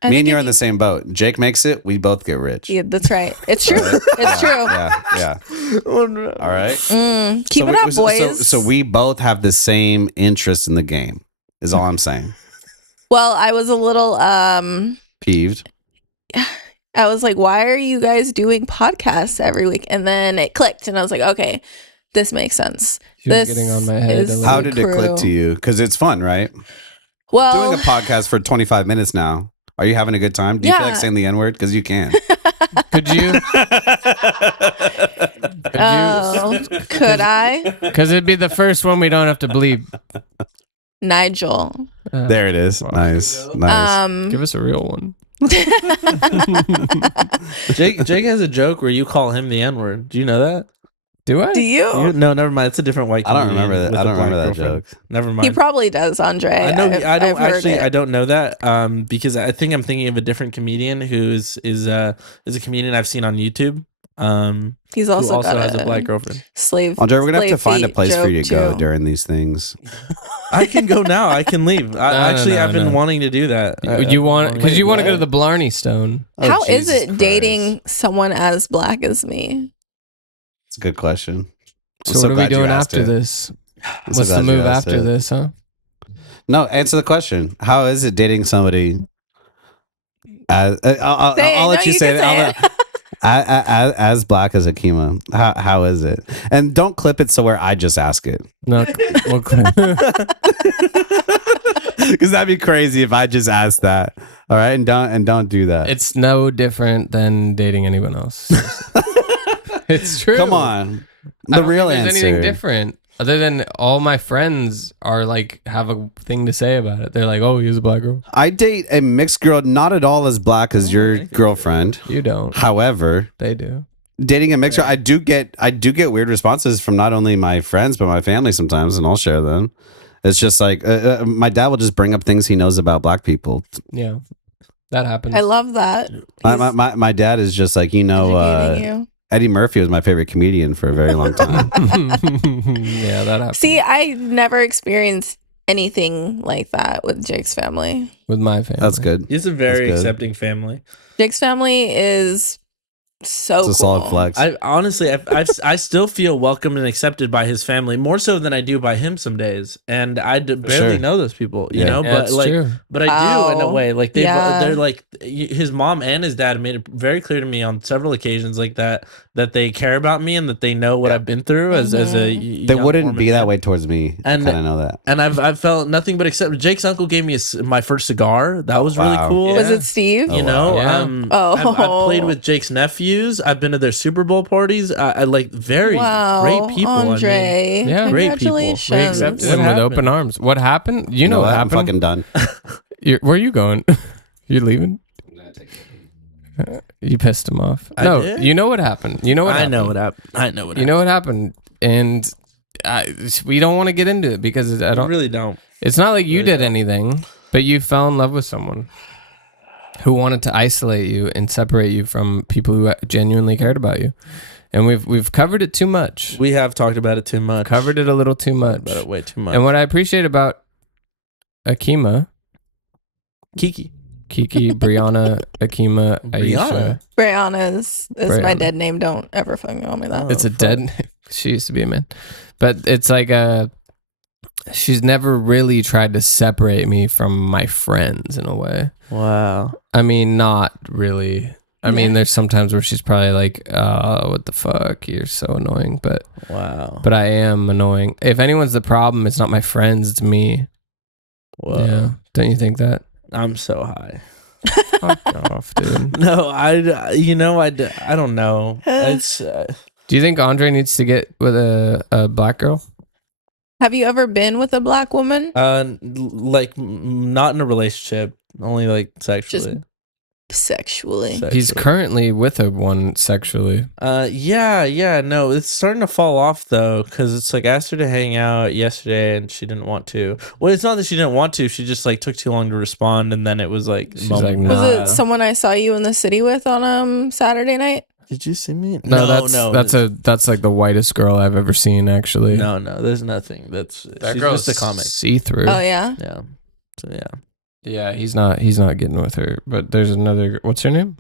I me think and you're if in the same boat. Jake makes it, we both get rich. Yeah, that's right. It's true. It's true. Yeah. Oh, no. All right. Keep it up, boys. So we both have the same interest in the game. Is all I'm saying. Well, I was a little Peeved. I was like, why are you guys doing podcasts every week? And then it clicked and I was like, okay, this makes sense. She was This getting on my head. is- a little. How did it click crew. to you? Because it's fun, right? Well, Doing a podcast for 25 minutes now. Are you having a good time? Do you feel like Yeah. saying the N word? Because you can. Could you? could I? Because it'd be the first one we don't have to bleep. Nigel. There it is. Nice. Nice. Give us a real one. Jake has a joke where you call him the N word. Do you know that? Do I? Do you? No, never mind. It's a different white. I don't comedian remember that. with I a don't black remember that girlfriend. joke. Never mind. He probably does, Andre. I know. I don't I've heard actually. it. I don't know that because I think I'm thinking of a different comedian who is a comedian I've seen on YouTube. He's Who also, also got has a black girlfriend. slave. Andre, we're going to have to slave find a feet place for you to joke, go too. during these things. I can go now. I can leave. I've been no. wanting to do that. You want because you want to go to what? the Blarney Stone. Oh, How is Jesus it Christ. dating someone as black as me? It's a good question. I'm So, what are we glad you doing asked after it. this? I'm so What's the glad you move asked after it. this, huh? No, answer the question. How is it dating somebody? I'll Say it. let No, you say can it. say it. As black as Akima, how is it? And don't clip it so where I just ask it, No, we'll because that'd be crazy if I just asked that. All right, and don't do that. It's no different than dating anyone else. It's true. Come on, I the don't real think there's answer. anything different other than all my friends are like have a thing to say about it. They're like, "Oh, he's a black girl." I date a mixed girl, not at all as black as your girlfriend. You don't. However, They do. dating a mixed girl, I do get weird responses from not only my friends but my family sometimes, and I'll share them. It's just like my dad will just bring up things he knows about black people. Yeah, that happens. I love that. My dad is just like, you know, Educating you. Eddie Murphy was my favorite comedian for a very long time. Yeah, that happens. See, I never experienced anything like that with Jake's family. With my family, That's good. He's a very That's good. accepting family. Jake's family is so It's a cool. solid flex. I honestly, I still feel welcomed and accepted by his family more so than I do by him some days, and I barely sure. know those people, you Yeah. know. Yeah, but it's like, true. but I do in a Wow. way. Like Yeah. they're like his mom and his dad made it very clear to me on several occasions, like that they care about me and that they know what I've been through as a. they young wouldn't Mormon be that man. way towards me. And- And I know that. And I've felt nothing but accept. Jake's uncle gave me my first cigar. That was really Wow. cool. Was Yeah. it Steve? Oh, You know, wow. Yeah. I've played with Jake's nephews. I've been to their Super Bowl parties. I like very Wow, great people. Andre. Yeah. Great people. We Congratulations. we accepted What him with happened? open arms. What happened? You know what I'm happened? fucking done. Where are you going? You leaving? You pissed him off. I No, did? you know what happened. You know what I happened. know what happened. I know what You know what happened, and we don't want to get into it because I I don't. really don't. It's not like you really did don't. anything, but you fell in love with someone who wanted to isolate you and separate you from people who genuinely cared about you. And we've covered it too much. We have talked about it too much. Covered it a little too much. about it way too much. And what I appreciate about Akima, Kiki. Kiki, Brianna, Akima, Aisha. Brianna? Brianna is my Brianna. dead name. Don't ever fucking call me that. Oh, It's a fuck. dead. She used to be a man, but it's like she's never really tried to separate me from my friends in a way. Wow. I mean, not really. I mean, Yeah. there's sometimes where she's probably like, what the fuck? You're so annoying. But Wow. I am annoying. If anyone's the problem, it's not my friends, it's me. Whoa. Yeah. Don't you think that? I'm so high. Fuck off, dude. No, I don't know. It's Do you think Andre needs to get with a black girl? Have you ever been with a black woman? like not in a relationship, only like sexually. Sexually. He's Sexually. currently with a one sexually. Yeah, no, it's starting to fall off though, because it's like I asked her to hang out yesterday and she didn't want to. Well, it's not that she didn't want to, she just like took too long to respond, and then it was like, She's moment- like, Was nah. it someone I saw you in the city with on Saturday night? Did you see me? No, that's like the whitest girl I've ever seen. Actually, no, there's nothing. That's that she's girl's just a comic. see through. Oh yeah. Yeah, so yeah, Yeah, he's not getting with her. But there's another. What's her name?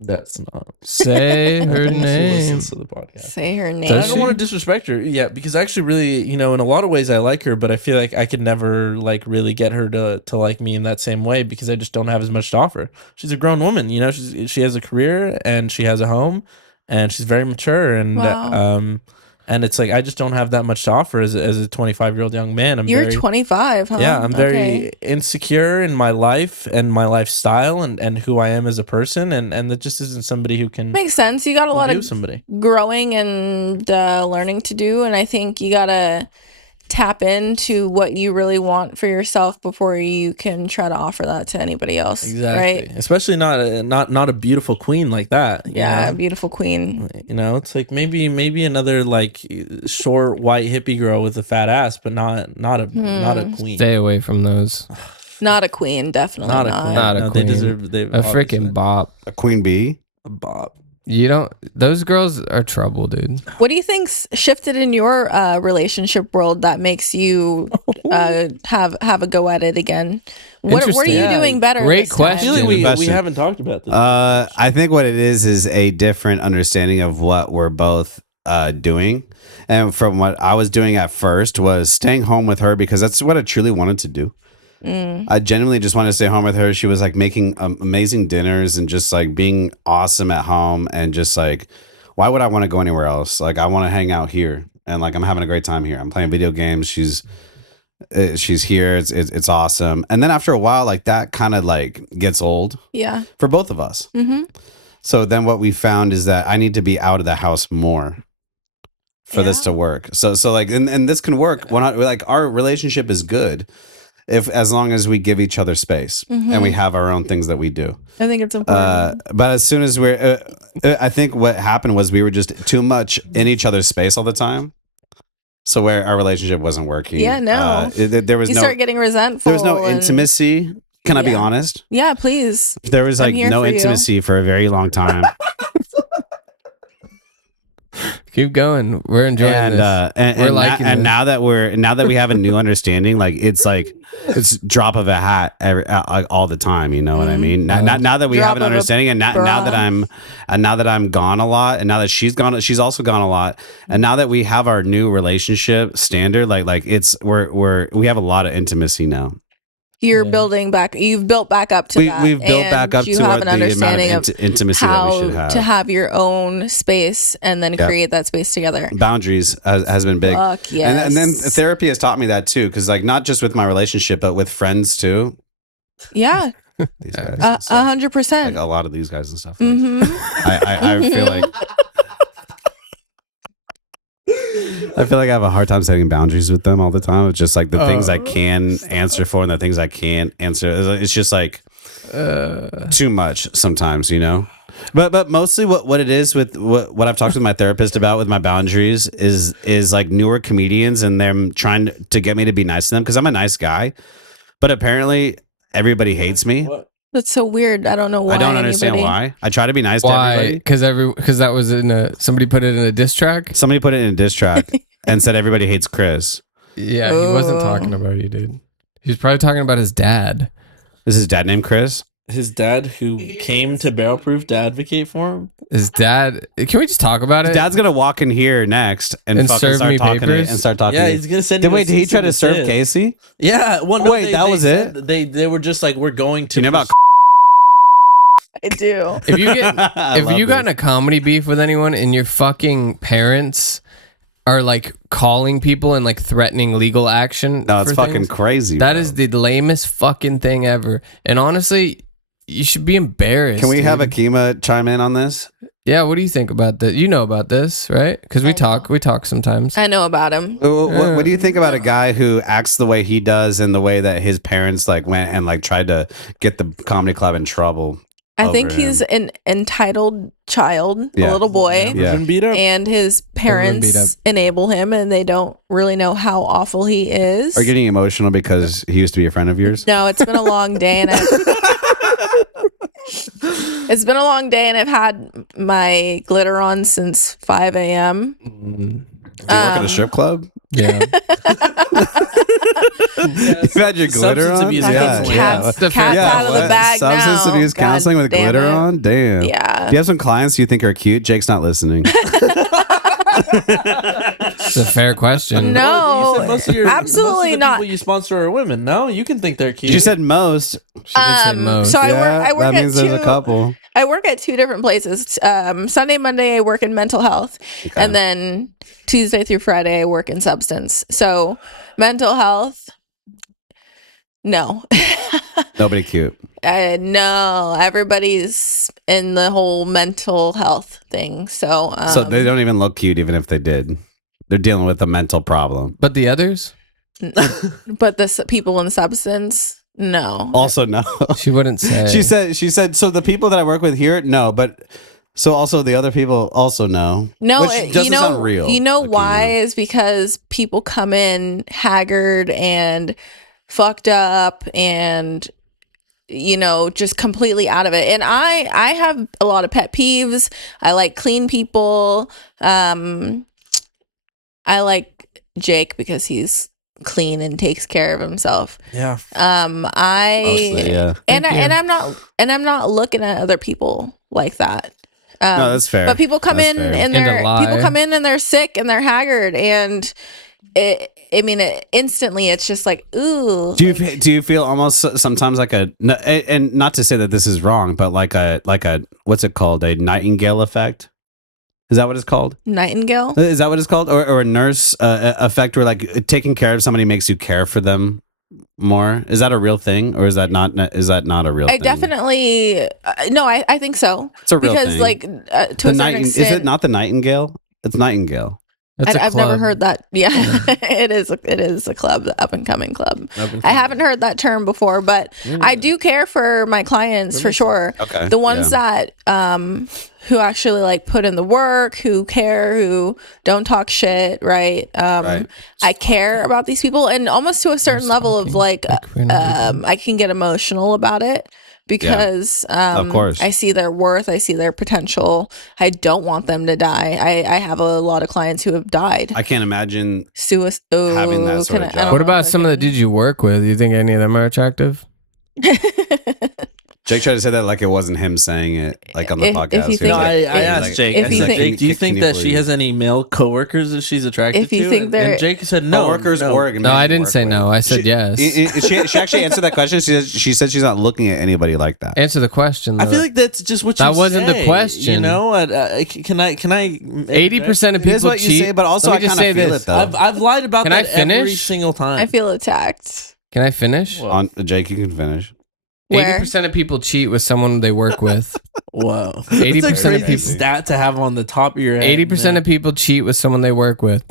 that's not Say her She name. listens to the podcast. Say her name. I Does don't she? want to disrespect her, yeah, because actually, really, in a lot of ways, I like her, but I feel like I could never like really get her to like me in that same way because I just don't have as much to offer. She's a grown woman, she has a career and she has a home, and she's very mature, and Wow. and it's like I just don't have that much to offer as a 25-year-old young man. You're 25, huh? Yeah, I'm very Okay. insecure in my life and my lifestyle and who I am as a person, and that just isn't somebody who can Makes sense. You got a lot do of somebody. growing and learning to do, and I think you gotta tap into what you really want for yourself before you can try to offer that to anybody else. Exactly. Right? Especially not a beautiful queen like that. you Yeah, know? beautiful queen. It's like maybe another like short white hippie girl with a fat ass, but not a queen. Stay away from those. Not a queen, definitely Not not. a queen. Not a No, queen. They deserve A freaking bop. A queen bee. a bop. You don't. Those girls are trouble, dude. What do you think's shifted in your relationship world that makes you have a go at it again? What are Interesting. you Yeah, doing better? great this time? I feel like Good we question. haven't talked about this. I think what it is a different understanding of what we're both doing, and from what I was doing at first was staying home with her because that's what I truly wanted to do. I genuinely just wanted to stay home with her. She was like making amazing dinners and just like being awesome at home, and just like, why would I want to go anywhere else? Like, I want to hang out here, and like I'm having a great time here. I'm playing video games. She's here. It's awesome. And then after a while, like that kind of like gets old Yeah. for both of us. Mm-hmm. So then what we found is that I need to be out of the house more for this to work. So like, and this can work when like our relationship is good as long as we give each other space and we have our own things that we do. I think it's important. But as soon as I think what happened was we were just too much in each other's space all the time. So where our relationship wasn't working. Yeah, no. There was you no. start getting resentful. There was no and- intimacy. Can I be Yeah. honest? Yeah, please. There was I'm like here no for you. intimacy for a very long time. Keep going. We're enjoying and this. and liking this. now that we have a new understanding, like it's drop of a hat all the time. You know what I mean? Now that we Drop have an of a understanding, and now that I'm gone a lot, and now that she's also gone a lot, and now that we have our new relationship standard, like we have a lot of intimacy now. You're building back. You've built back up to that. We've built and back up you to have the an understanding amount of of intimacy that we how should have. to have your own space and then Yeah. create that space together. Boundaries has been big. Fuck yes. And then therapy has taught me that too, because like not just with my relationship, but with friends too. Yeah, These guys, and stuff. 100%. like a lot of these guys and stuff. Like, Mm-hmm. I feel like I have a hard time setting boundaries with them all the time. It's just like the things I can answer for and the things I can't answer. It's just like too much sometimes, you know. But mostly what it is with what I've talked with my therapist about with my boundaries is like newer comedians and them trying to get me to be nice to them because I'm a nice guy, but apparently everybody hates me. That's so weird. I don't know why. I don't understand anybody- why. I try to be nice to Why? everybody. Because that was somebody put it in a diss track. Somebody put it in a diss track and said everybody hates Chris. Yeah, he wasn't Oh. talking about you, dude. He was probably talking about his dad. Is his dad named Chris? His dad, who came to Barrel Proof to advocate for him. His dad. Can we just talk about it? Dad's gonna walk in here next and fucking serve start me talking papers? and start talking. Yeah, to he's gonna send. Did you a wait? Did he cease try and to serve desist. Casey? Yeah. Well, no, Wait, that was said- it? They were just like, we're going to. You know about? I do. If you get I if love you got in this. a comedy beef with anyone and your fucking parents are like calling people and like threatening legal action, No, it's for fucking things, crazy. that bro. is the lamest fucking thing ever. And honestly, you should be embarrassed. Can we have dude. Akima chime in on this? Yeah, what do you think about this? You know about this, right? Because we talk sometimes. I know about him. What do you think about a guy who acts the way he does and the way that his parents like went and like tried to get the comedy club in trouble? I think over he's him? an entitled child, Yeah. a little boy. Yeah. Been beat up. And his beat up. parents enable him, and they don't really know how awful he is. Are you getting emotional because he used to be a friend of yours? No, it's been a long day, and it's been a long day, and I've had my glitter on since 5 a.m. Do you work at a strip club? Yeah. You've had your glitter Substance on? abuse Fucking counseling. Cat's, Yeah. cat's Yeah, out of the what? bag Substance now. abuse God counseling with damn glitter it. on? Damn. Yeah. Do you have some clients you think are cute? Jake's not listening. It's a fair question. No, You said most of your, absolutely most of the not. People you sponsor are women. No, you can think they're cute. You said most. She did say most. So I Yeah, work that at means there's a two. couple. I work at two different places. Sunday, Monday, I work in mental health, Okay. and then Tuesday through Friday, I work in substance. So mental health, no, Nobody cute. no. Everybody's in the whole mental health thing. So, So they don't even look cute, even if they did. They're dealing with a mental problem. But the others? but the people in substance, no. Also, no. She wouldn't say. She said. So the people that I work with here, no, but so also the other people also no. No, Which it- doesn't you know, sound real. You know Okay, why? no. Is because people come in haggard and fucked up and just completely out of it. And I have a lot of pet peeves. I like clean people. I like Jake because he's clean and takes care of himself. yeah. Mostly, yeah. and Thank you. I'm not looking at other people like that. No, that's fair. But people come That's in fair. and And to they're lie. people come in and they're sick and they're haggard, and instantly it's just like, ooh. Do you feel almost sometimes like and not to say that this is wrong, but like a what's it called, a nightingale effect? Is that what it's called? Nightingale? Is that what it's called, or a nurse effect, where like taking care of somebody makes you care for them more? Is that a real thing, or is that not a real I thing? definitely no. I think so. It's a real because thing. like to a certain extent, is it not the nightingale? It's Nightingale. That's a I've never club. heard that. Yeah, it is. It is a club, the up and coming club. I haven't heard that term before, but I do care for my clients for sure. Okay. The ones that who actually like put in the work, who care, who don't talk shit, right? Right. I care about these people, and almost to a certain level of like, we're not I can get emotional about it because Of course. I see their worth, I see their potential. I don't want them to die. I have a lot of clients who have died. I can't imagine. Suicide. having that sort of job. What about some of the dudes you work with? You think any of them are attractive? Jake tried to say that like it wasn't him saying it, like on the If podcast. you He was think No, like- I it- asked like- Jake. if I you said, think- Jake, do you Can think you that she believe- has any male coworkers that she's attracted If you to? think they're- and Jake said no. Coworkers no. or No, I didn't say no. I said yes. She actually answered that question. She said she's not looking at anybody like that. Answer the question. I though. feel like that's just what you That wasn't the say, question. You know, can I? 80% of It is people what you cheat. say, but also Let I me just kind of say feel this. it though. I've lied about Can I that every finish? single time. I feel attacked. Can I finish? On Jake, you can finish. Where? 80% of people cheat with someone they work with. Whoa, 80% That's a of crazy people- stat to have on the top of your head. 80% of people cheat with someone they work with.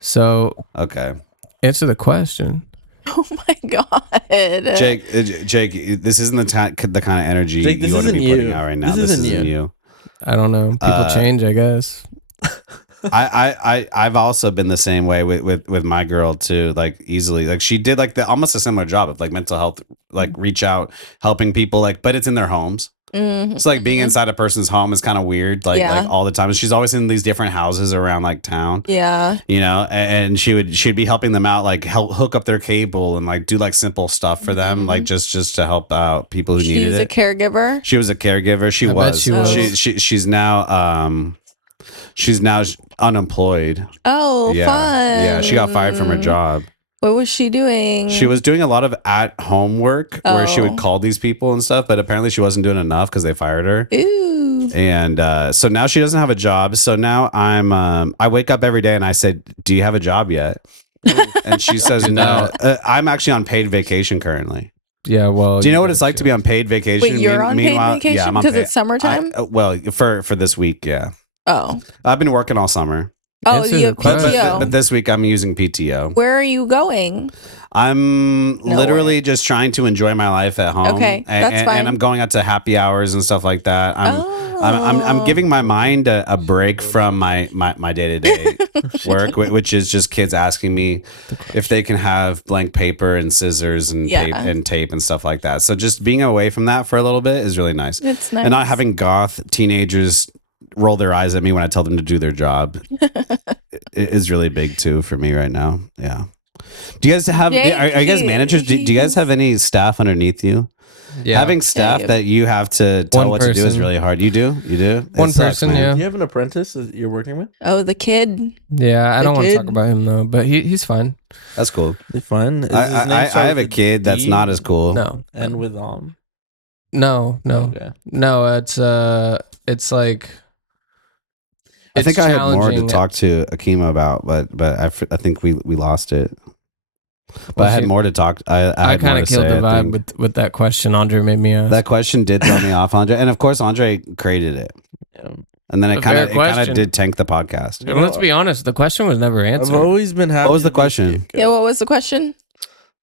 So Okay, answer the question. Oh my god. Jake, this isn't the kind of energy Jake, this you want to isn't be you. putting out right now. This This isn't isn't you. you. I don't know. People change, I guess. I've also been the same way with my girl too. Like easily, like she did like almost a similar job of like mental health, like reach out, helping people, like, but it's in their homes. Mhm. It's like being inside a person's home is kind of weird, like Yeah. like all the time. She's always in these different houses around like town, Yeah. you know, and she'd be helping them out, like help hook up their cable and like do like simple stuff for them, like just to help out people who needed She's a it. caregiver. She was a caregiver. She I bet was. she was. She's now unemployed. Oh, Yeah. fun. Yeah, she got fired from her job. What was she doing? She was doing a lot of at home work where she Oh. would call these people and stuff, but apparently she wasn't doing enough because they fired her. Ooh. And so now she doesn't have a job. So now I wake up every day and I say, "Do you have a job yet?" And she says, "No." I'm actually on paid vacation currently. Yeah, well. Do you know what it's like to be on paid vacation? Wait, you're on paid Meanwhile- vacation Yeah, I'm on because paid- it's summertime? well, for this week, yeah. Oh. I've been working all summer, Oh, Answer you have the question. PTO. but this week I'm using PTO. Where are you going? I'm No literally way. just trying to enjoy my life at home. Okay, that's and, fine. And I'm going out to happy hours and stuff like that. I'm Oh. giving my mind a break from my day to day work, which is just kids asking me if they can have blank paper and scissors and Yeah. tape and stuff like that. So just being away from that for a little bit is really nice. It's nice. And not having goth teenagers roll their eyes at me when I tell them to do their job it is really big too for me right now. Yeah. Do you guys have? Jake, are you guys managers? Do you guys have any staff underneath you? Yeah. Having staff Yeah. that you have to tell One what to do is person. really hard. You do? You do? It One sucks, person, man. yeah. Do you have an apprentice that you're working with? Oh, the kid. Yeah, I The don't want to kid? talk about him though, but he's fine. That's cool. They fun. I have a kid that's not as cool. No, And with no. Okay. No, it's like. I think I had more to challenging. talk to Akima about, but I think we lost it. But Well, I had see, more to talk. I I had more kind to of killed say, the I vibe think. with that question Andre made me ask. That question did throw me off, Andre, and of course Andre created it, Yeah. and then A it kind fair of question. did tank the podcast. And let's be honest, the question was never I've answered. always been happy. What was the to be question? a Yeah, what was the question?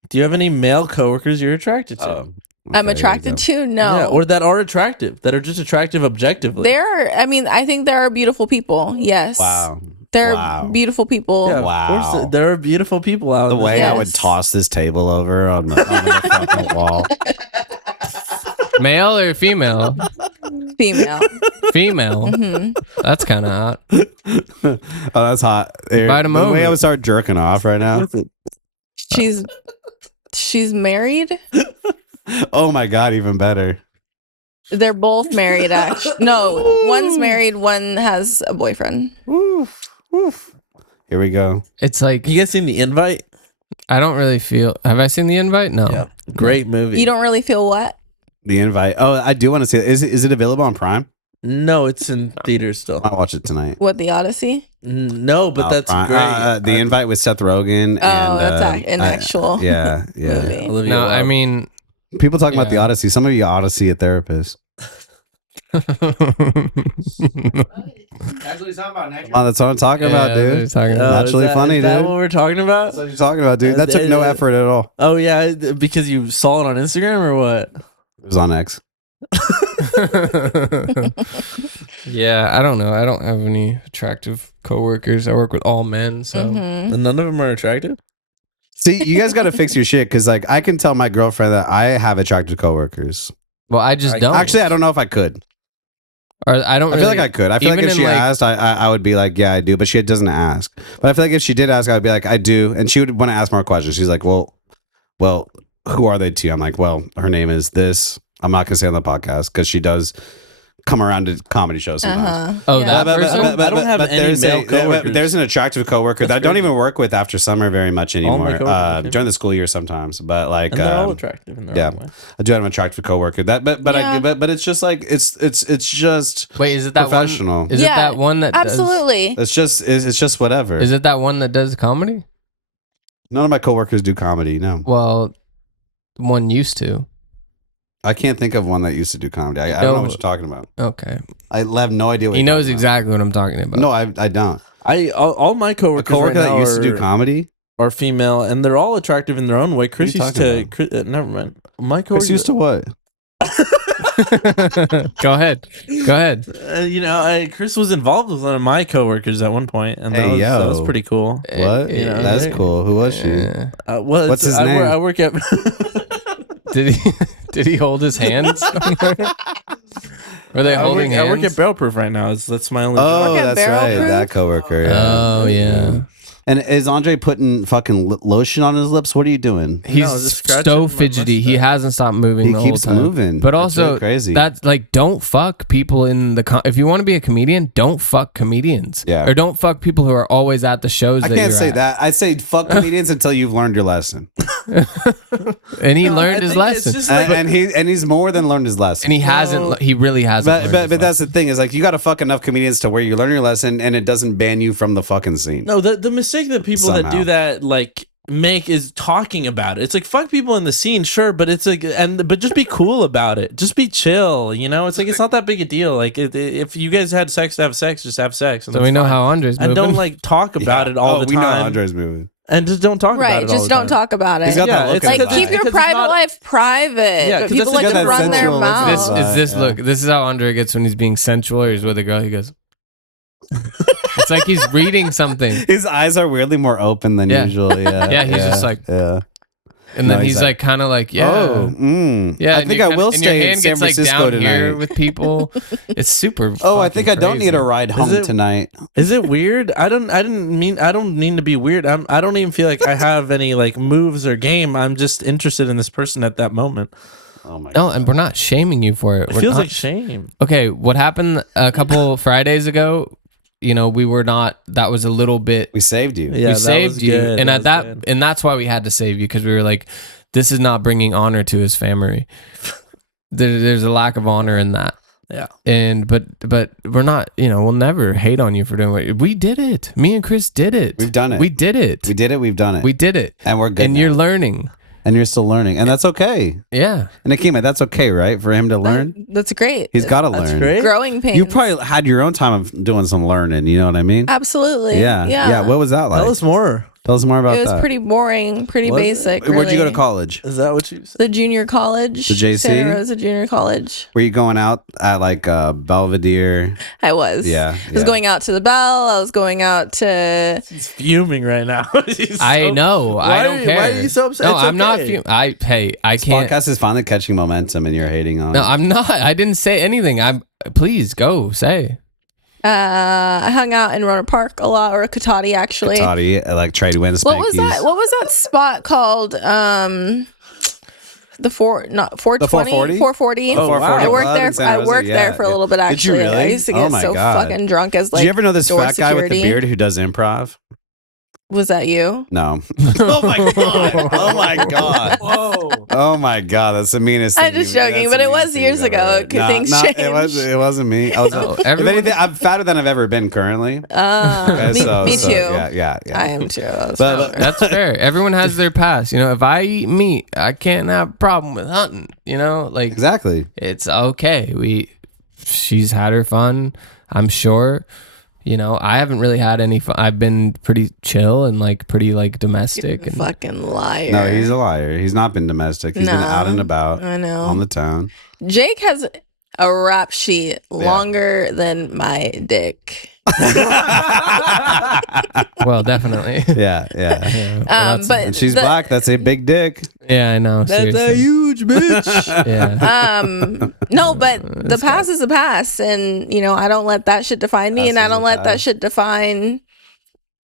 Do you have any male coworkers you're attracted to? Oh, I'm okay, attracted to? No. Yeah, or that are attractive, that are just attractive objectively. I think there are beautiful people. Yes. Wow. There Wow. are beautiful people. Yeah, Wow. of course, there are beautiful people out The there. way I Yes. would toss this table over on the fucking wall. Male or female? Female. Female. hmm That's kind of hot. Oh, that's hot. Invite 'em the way over. I would start jerking off right now. She's married. Oh my god, even better. They're both married, actually. No, one's married, one has a boyfriend. Woof, woof. Here we go. It's like You guys seen The Invite? I don't really feel. Have I seen The Invite? No. Great movie. You don't really feel what? The Invite. Oh, I do want to see it. Is it available on Prime? No, it's in theaters still. I'll watch it tonight. What, The Odyssey? No, but Oh, that's Prime. great. The Invite with Seth Rogen. Oh, and, that's an actual Yeah. movie. Olivia No, I Wilde. mean. People talking about the Yeah. Odyssey. Some of you ought to see a therapist. Oh, that's what I'm talking about, dude. Talking Oh, about. Naturally is that, funny, is that dude. what we're talking about? That's what you're talking about, dude. That took no effort at all. Oh yeah, because you saw it on Instagram or what? It was on X. Yeah, I don't know. I don't have any attractive coworkers. I work with all men, so Mhm. And none of them are attractive. See, you guys got to fix your shit because, like, I can tell my girlfriend that I have attractive coworkers. well, I just don't. Actually, I don't know if I could. or I don't. I feel like I could. I feel like even if in, she like- asked, I would be like, yeah, I do. But she doesn't ask. But I feel like if she did ask, I would be like, I do. And she would want to ask more questions. She's like, well, who are they to you? I'm like, well, her name is this. I'm not gonna say on the podcast because she does come around to comedy shows sometimes. Oh, Yeah. that person? I don't have any male coworkers. There's an attractive coworker that I don't even work with after summer very much All my anymore. coworkers, okay. During the school year sometimes, but like And they're all attractive in their yeah. own way. I do have an attractive coworker. That, but Yeah. but it's just like it's just Wait, is it that professional. one? Is Yeah, it that one that Absolutely. it's just whatever. Does, is it that one that does comedy? None of my coworkers do comedy. No, Well, one used to. I can't think of one that used to do comedy. I don't know what you're talking about. Okay, I have no idea. What he you're knows talking exactly what I'm talking about. about. No, I don't. All my A coworkers coworker right that now used to do are- comedy. are female, and they're all attractive in their own way. Chris What are used you to. talking Never mind. My coworker Chris used to what? Go ahead. Go ahead. Chris was involved with one of my coworkers at one point, and Hey, that was yo. pretty cool. What? You know, That's they- cool. Who was she? Yeah. What's his I name? I work at. Did he hold his hands? Were they holding I work hands? at Barrel Proof right now. That's my only. Oh, Work at that's Barrel right. Proof? That coworker. Yeah. Oh yeah. And is Andre putting fucking lotion on his lips? What are you doing? He's just scratching so my fidgety. He mustache. hasn't stopped moving He the keeps whole time. moving. But That's also really crazy. That's like, don't fuck people in the. If you want to be a comedian, don't fuck comedians. Yeah. Or don't fuck people who are always at the shows. I that can't you're say at. that. I say fuck comedians until you've learned your lesson. And he No, I learned his think it's lesson. just like- And he's more than learned his lesson. And he hasn't. He really hasn't. But learned but, his but that's lesson. the thing is like you got to fuck enough comedians to where you learn your lesson and it doesn't ban you from the fucking scene. No, the mistake that people that Somehow. do that like make is talking about it. It's like fuck people in the scene, sure, but it's like but just be cool about it. Just be chill, you know? It's like it's not that big a deal. Like if you guys had sex to have sex, just have sex. And So that's we know fine. how Andre's moving. And don't like talk about it all the We know time. Andre's moving. And just don't talk about Right. it all Just the don't time. talk about it. He's got Yeah, that look it's in Like his because eye. keep your because it's private not- life private. Yeah, but 'cause people that's like got to that run their sensual look in mouth. his eye. Is this Yeah. look? This is how Andre gets when he's being sensual or he's with a girl. He goes. It's like he's reading something, His eyes are weirdly more open than Yeah. usual. Yeah. Yeah, he's just like- yeah. and No, then he's he's like kind of like yeah. Oh, Yeah, I and think you I kinda- will and your stay in hand San gets, like, Francisco down here tonight. with people. It's super. Oh, I think I fucking don't need crazy. a ride home it- tonight. Is it weird? I don't mean to be weird. I don't even feel like I have any like moves or game. I'm just interested in this person at that moment. Oh my No, god. and we're not shaming you for it. It We're feels not- like shame. okay. What happened a couple Fridays ago? You know, we were not. That was a little bit. We saved you. Yeah, we that saved was you, good. and at was that, good. and that's why we had to save you because we were like, this is not bringing honor to his family. There's a lack of honor in that. Yeah. And but we're not. You know, we'll never hate on you for doing what we did. It. Me and Chris did it. We've done it. We did it. We did it. We've done it. We did it. and we're good. And now. you're learning. and you're still learning, and that's okay. Yeah. And Akima, that's okay, right? For him to learn, That's great. he's got to That's learn. great. Growing pains. You probably had your own time of doing some learning. You know what I mean? Absolutely. Yeah. Yeah. What was that like? Tell us more. Tell us more about It was that. pretty boring, pretty Was it? basic. Where'd you go to really. college? Is that what you said? The junior college. The JC? Santa Rosa Junior College. Were you going out at like Belvedere? I was. Yeah. I was going out to the Bell. I was going out to. He's fuming right now. He's I so- know. I Why don't are you- care. why are you so upset? No, It's I'm not. okay. I can't. Podcast is finally catching momentum, and you're hating on. No, it. I'm not. I didn't say anything. I'm. Please go say. I hung out in Roner Park a lot, or Katati actually. Toddy, like trade win What was Spankies. that? What was that spot called? The 420, 440? 440. Oh, wow. I worked Club in there. San I Jose? worked there Yeah, for a yeah. little bit. Did you Actually, really? I used to Oh get my so God. fucking drunk as like. Do you ever know this door fat guy with the security. beard who does improv? Was that you? No. Oh my god. Oh my god. Whoa. Oh my god. That's the meanest thing. I'm just you've- joking, that's but the it was meanest thing years you've ever ago. heard. Things It wasn't me. I was. No, if everyone- anything, I'm fatter than I've ever been currently. Okay, Me too. Yeah. I am too. But- That's fair. Everyone has their past. You know, if I eat meat, I can't have a problem with hunting. You know, like Exactly. it's okay. She's had her fun, I'm sure. You know, I haven't really had any fun. I've been pretty chill and like pretty like domestic. And Fucking liar. No, he's a liar. He's not been domestic. He's been No, out and about I know. on the town. Jake has a rap sheet longer than my dick. well, definitely. Yeah. Yeah, well, that's- But And she's black. That's a big dick. yeah, I know. seriously. huge bitch. Yeah. No, but the past is the past, and you know I don't let that shit define me, Past and I is don't the let that past. shit define.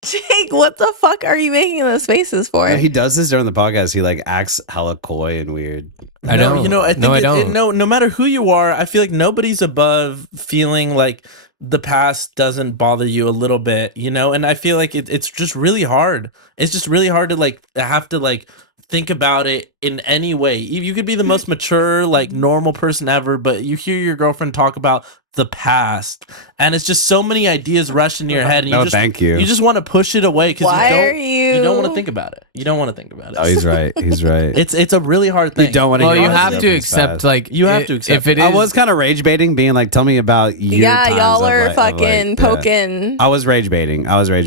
Jake, what the fuck are you making those faces for? He does this during the podcast. He like acts hella coy and weird. I No, don't. You know, I think No, I don't. no matter who you are, I feel like nobody's above feeling like the past doesn't bother you a little bit, you know? And I feel like it's just really hard. It's just really hard to like have to like think about it in any way. You could be the most mature, like normal person ever, but you hear your girlfriend talk about the past, and it's just so many ideas rush into your head, and No, you just thank you. You just want to push it away because Why are you don't want to think about it. You don't want to think about it. Oh, he's right. He's right. It's a really hard thing. You don't want to. Well, hear you about have his to girlfriend's accept, past. like, You have to accept if it is. I was kind of rage baiting, being like, "Tell me about your yeah, times y'all of, are like- of, fucking like, poking. I was rage baiting. Poking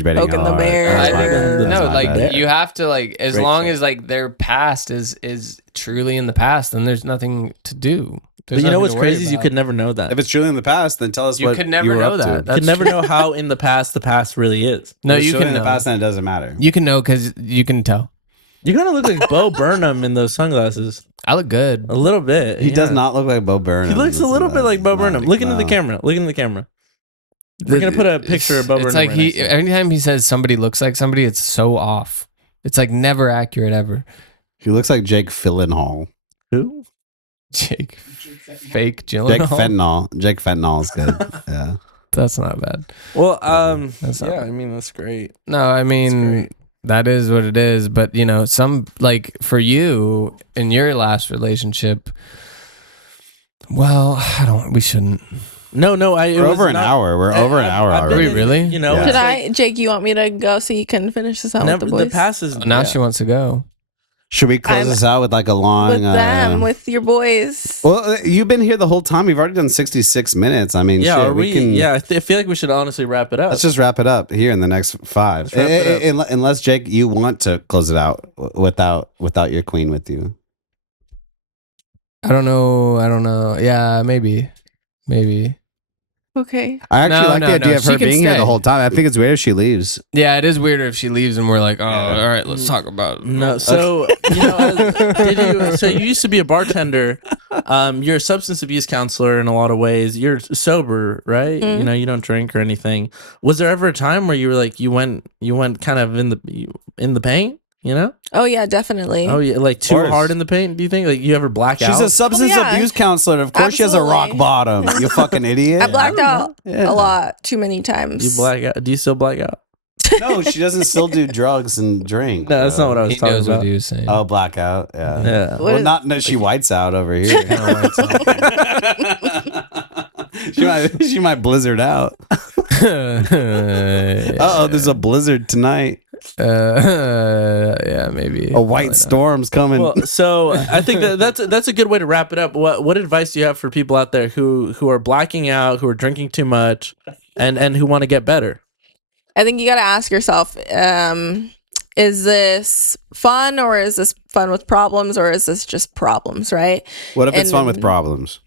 the bear. I That's my think- bad. That's no, my like bad. you have to like as Great long choice. as like their past is truly in the past, then there's nothing to do. But There's you know nothing what's to worry crazy is you about. could never know that. If it's truly in the past, then tell us You what could never you were know up that. to. You That's could never true. know how in the past really is. No, If it's you truly can in the know. past, then it doesn't matter. You can know because you can tell. You kind of look like Bo Burnham in those sunglasses. I look good. A little bit. He does yeah. not look like Bo Burnham. He looks a little bit like Bo Burnham. Look into the No. camera. Look into the camera. We're gonna put a picture of Bo It's Burnham like right next he to it. every time he says somebody looks like somebody, it's so off. It's like never accurate ever. He looks like Jake Gyllenhaal. Who? Jake, fake Jake Gyllenhaal. Fentanyl. Jake Fentanyl is good. Yeah. That's not bad. Well, That's not yeah. bad. I mean, that's great. No, I mean that is what it is. But you know, some like for you in your last relationship. Well, we shouldn't. No. It We're was over an not- hour. We're over an hour I've been already. Are we really? You know, Yeah. it's Should like I, Jake? You want me to go so you can finish this out never, with the the boys? past is Now yeah. she wants to go. Should we close I'm- this out with like a long? with them, with your boys. Well, you've been here the whole time. We've already done 66 minutes. I mean, Yeah, shit, are we? can. Yeah, I feel like we should honestly wrap it up. Let's just wrap it up here in the next 5. Let's wrap it up. Unless Jake, you want to close it out without your queen with you. I don't know. Yeah, maybe. Okay. I actually No, like no, the idea no, of she her can being here stay. the whole time. I think it's weird if she leaves. Yeah, it is weirder if she leaves and we're like, oh, Yeah. all right, let's talk about. No, so you know, so you used to be a bartender. You're a substance abuse counselor in a lot of ways. You're sober, right? Mhm. You know, you don't drink or anything. Was there ever a time where you were like, you went kind of in the paint? You know? Oh yeah, definitely. Oh yeah, like too course. hard in the paint. Do you think like you ever black She's out? a substance Oh, yeah. abuse counselor. Of course, she has a rock Absolutely. bottom. You fucking idiot. I blacked out Yeah. a lot, too many times. You black out? Do you still black out? No, she doesn't still do drugs and drink. No, that's not what I was He talking knows about. what he was saying. Oh, blackout. Yeah. Yeah. What Well, is- not no. She whites out over here. she might blizzard out. Oh, there's a blizzard tonight. Yeah, maybe. A white storm's coming. Well, so I think that's a good way to wrap it up. What advice do you have for people out there who are blacking out, who are drinking too much, and who want to get better? I think you got to ask yourself, is this fun, or is this fun with problems, or is this just problems, right? What if it's and- fun with problems?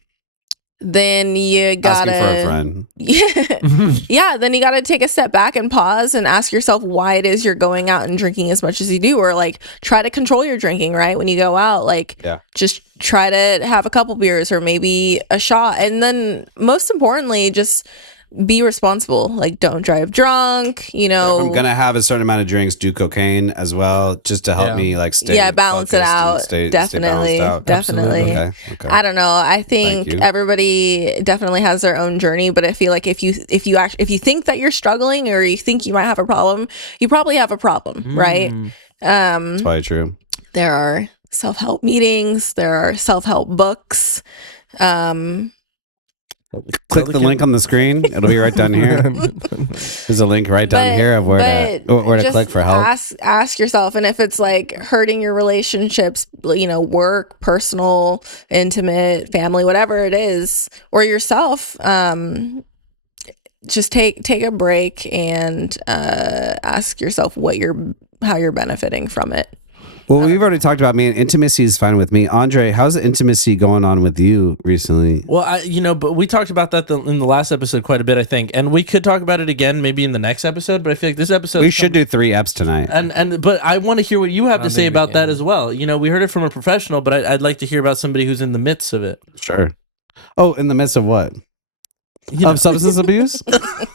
Then you got Asking for a to friend. yeah, then you got to take a step back and pause and ask yourself why it is you're going out and drinking as much as you do, or like try to control your drinking, right? When you go out, like Yeah. just try to have a couple beers or maybe a shot. And then most importantly, just be responsible. Like, don't drive drunk. You know, I'm gonna have a certain amount of drinks, do cocaine as well, just to help Yeah. me like stay balance it focused and out. stay Definitely, balanced out. definitely. Okay. I don't know. I think you. everybody definitely has their own journey, but I feel like if you think that you're struggling or you think you might have a problem, you probably have a problem, right? That's probably true. There are self-help meetings, there are self-help books. Click the link on the screen. It'll be right down here. There's a link right down here of where to just click for help. Ask yourself, and if it's like hurting your relationships, you know, work, personal, intimate, family, whatever it is, or yourself, just take a break and ask yourself how you're benefiting from it. Well, we've already talked about me, and intimacy is fine with me. Andre, how's the intimacy going on with you recently? Well, but we talked about that in the last episode quite a bit, I think, and we could talk about it again maybe in the next episode. But I feel like this episode We should do 3 eps tonight. But I want to hear what you have to say think we about that can. as well. You know, we heard it from a professional, but I'd like to hear about somebody who's in the midst of it. Sure. Oh, in the midst of what? Of substance abuse?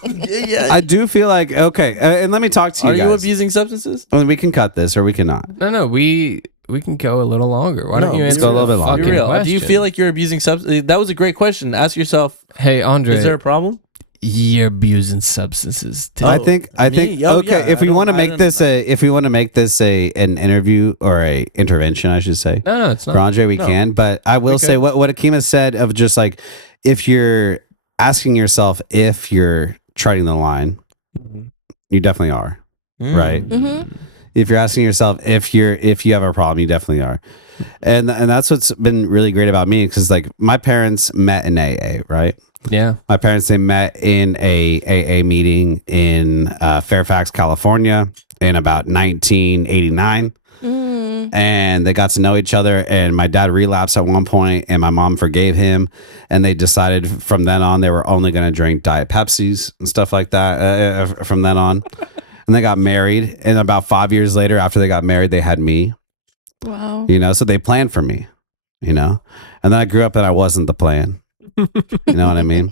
Yeah. I do feel like, okay, and let me talk to you Are guys. you abusing substances? Well, we can cut this or we cannot. No, we can go a little longer. Why don't you let's answer go a little the bit longer. Be fucking real. question? Do you feel like you're abusing substances? That was a great question. Ask yourself, Hey, Andre, is there a problem? you're abusing substances. Oh, I think me? Oh, okay, yeah, if we I don't- want to I make don't- this an interview or a intervention, I should say. No, it's not. For Andre, we No. can, but I will We say could. what Akima said of just like if you're asking yourself if you're treading the line, you definitely are. Right. Mm-hmm. If you're asking yourself if you have a problem, you definitely are. And that's what's been really great about me, because like my parents met in AA, right? Yeah. My parents, they met in a AA meeting in Fairfax, California in about 1989. And they got to know each other, and my dad relapsed at one point and my mom forgave him, and they decided from then on they were only going to drink Diet Pepsis and stuff like that from then on. And they got married, and about 5 years later, after they got married, they had me. Wow. You know, so they planned for me, you know. And then I grew up and I wasn't the plan. You know what I mean?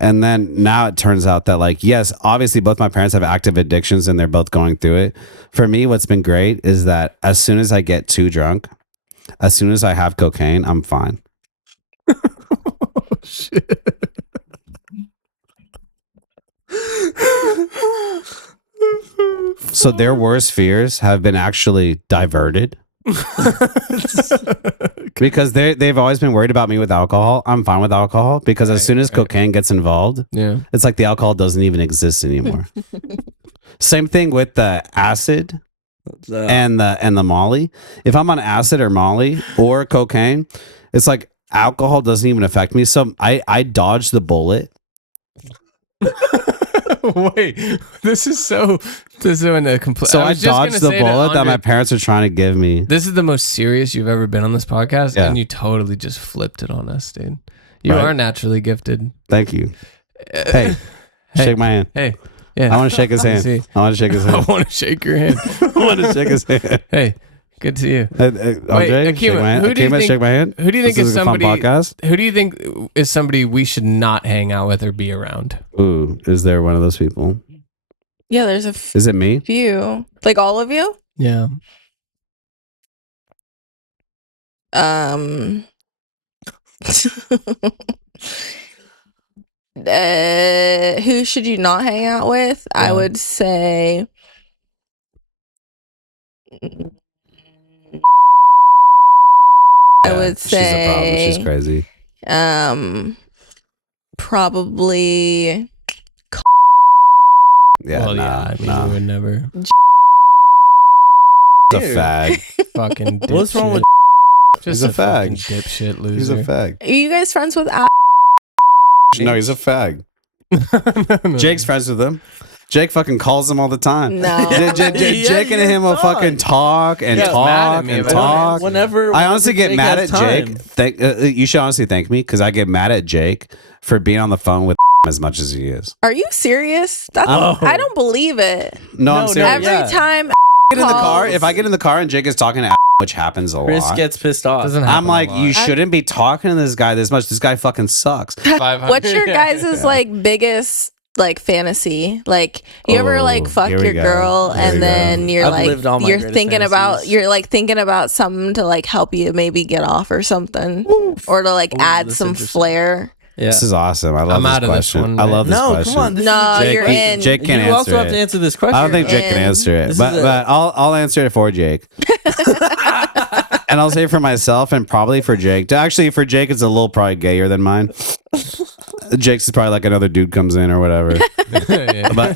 And then now it turns out that, like, yes, obviously both my parents have active addictions and they're both going through it. For me, what's been great is that as soon as I get too drunk, as soon as I have cocaine, I'm fine. So their worst fears have been actually diverted. Because they've always been worried about me with alcohol. I'm fine with alcohol because as soon as cocaine gets involved, Yeah. it's like the alcohol doesn't even exist anymore. Same thing with the acid and the Molly. If I'm on acid or Molly or cocaine, it's like alcohol doesn't even affect me. So I dodge the bullet. Wait, this is in a complete. So I dodged the bullet that my parents are trying to give me. This is the most serious you've ever been on this podcast, Yeah. and you totally just flipped it on us, dude. You Right. are naturally gifted. Thank you. Hey, Hey. shake my hand. Hey, yeah. I want to shake his hand. See. I want to shake his I hand. want to shake your hand. I want to shake his hand. Hey, good to you. Andre, shake Akima, my hand. who do you Akima, think- shake my hand. Who do you think This is a fun somebody? podcast? Who do you think is somebody we should not hang out with or be around? Ooh, is there one of those people? Yeah, there's a Is it me? few. Like all of you? Yeah. Who should you not hang out with? I Yeah. would say I Yeah, would she's a problem. say She's crazy. probably Yeah, Well, nah, yeah. I mean, nah. we would never He's a fag. fucking. What's wrong dipshit. with- Just He's a fucking fag. dipshit loser? He's a fag. Are you guys friends with Al? No, he's a fag. No. Jake's friends with him. Jake fucking calls him all the time. No. Jake and him will fucking talk and Yeah, mad at talk me and about it. talk. Whenever I honestly get Jake mad has at time. Jake. You should honestly thank me because I get mad at Jake for being on the phone with as much as he is. Are you serious? That's Oh. I don't believe it. No, I'm No, serious. Every yeah. time Get in the car. calls- If I get in the car and Jake is talking to which happens a Chris lot. gets pissed off. Doesn't happen I'm like, a lot. you shouldn't be talking to this guy this much. This guy fucking sucks. 500. What's your guys' like biggest like fantasy? Like you ever like Oh, fuck here we your go. girl Here we and go. then you're I've lived all like my you're greatest thinking about fantasies. you're like thinking about something to like help you maybe get off or something, or to like Ooh, add that's some interesting. flair. Yeah. This is awesome. I love I'm this out of this question. one, I man. love this No, question. come on. This No, is you're in. Jake can't you also answer have it. to answer this question. I don't think Jake can And answer it, this but is a- but I'll answer it for Jake. And I'll say for myself and probably for Jake. Actually, for Jake, it's a little probably gayer than mine. Jake's is probably like another dude comes in or whatever. Yeah. But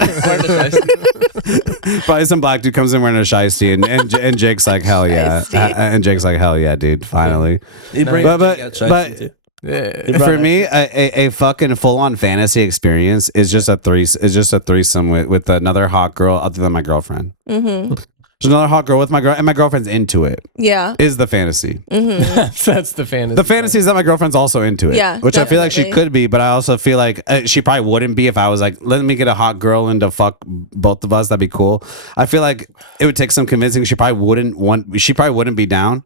probably some black dude comes in wearing a shiesty, and Jake's like, hell yeah, Shiesty. and Jake's like, hell yeah, dude, finally. You bring But- Jake out but- shiesty, too. Yeah. For me, a fucking full on fantasy experience is just a threesome with another hot girl other than my girlfriend. Mm-hmm. There's another hot girl with my girl, and my girlfriend's into it. Yeah. Is the fantasy. Mm-hmm. That's the fantasy. The fantasy is that my girlfriend's also into it. Yeah, Which I feel like she definitely. could be, but I also feel like she probably wouldn't be if I was like, let me get a hot girl and to fuck both of us. That'd be cool. I feel like it would take some convincing. She probably wouldn't be down.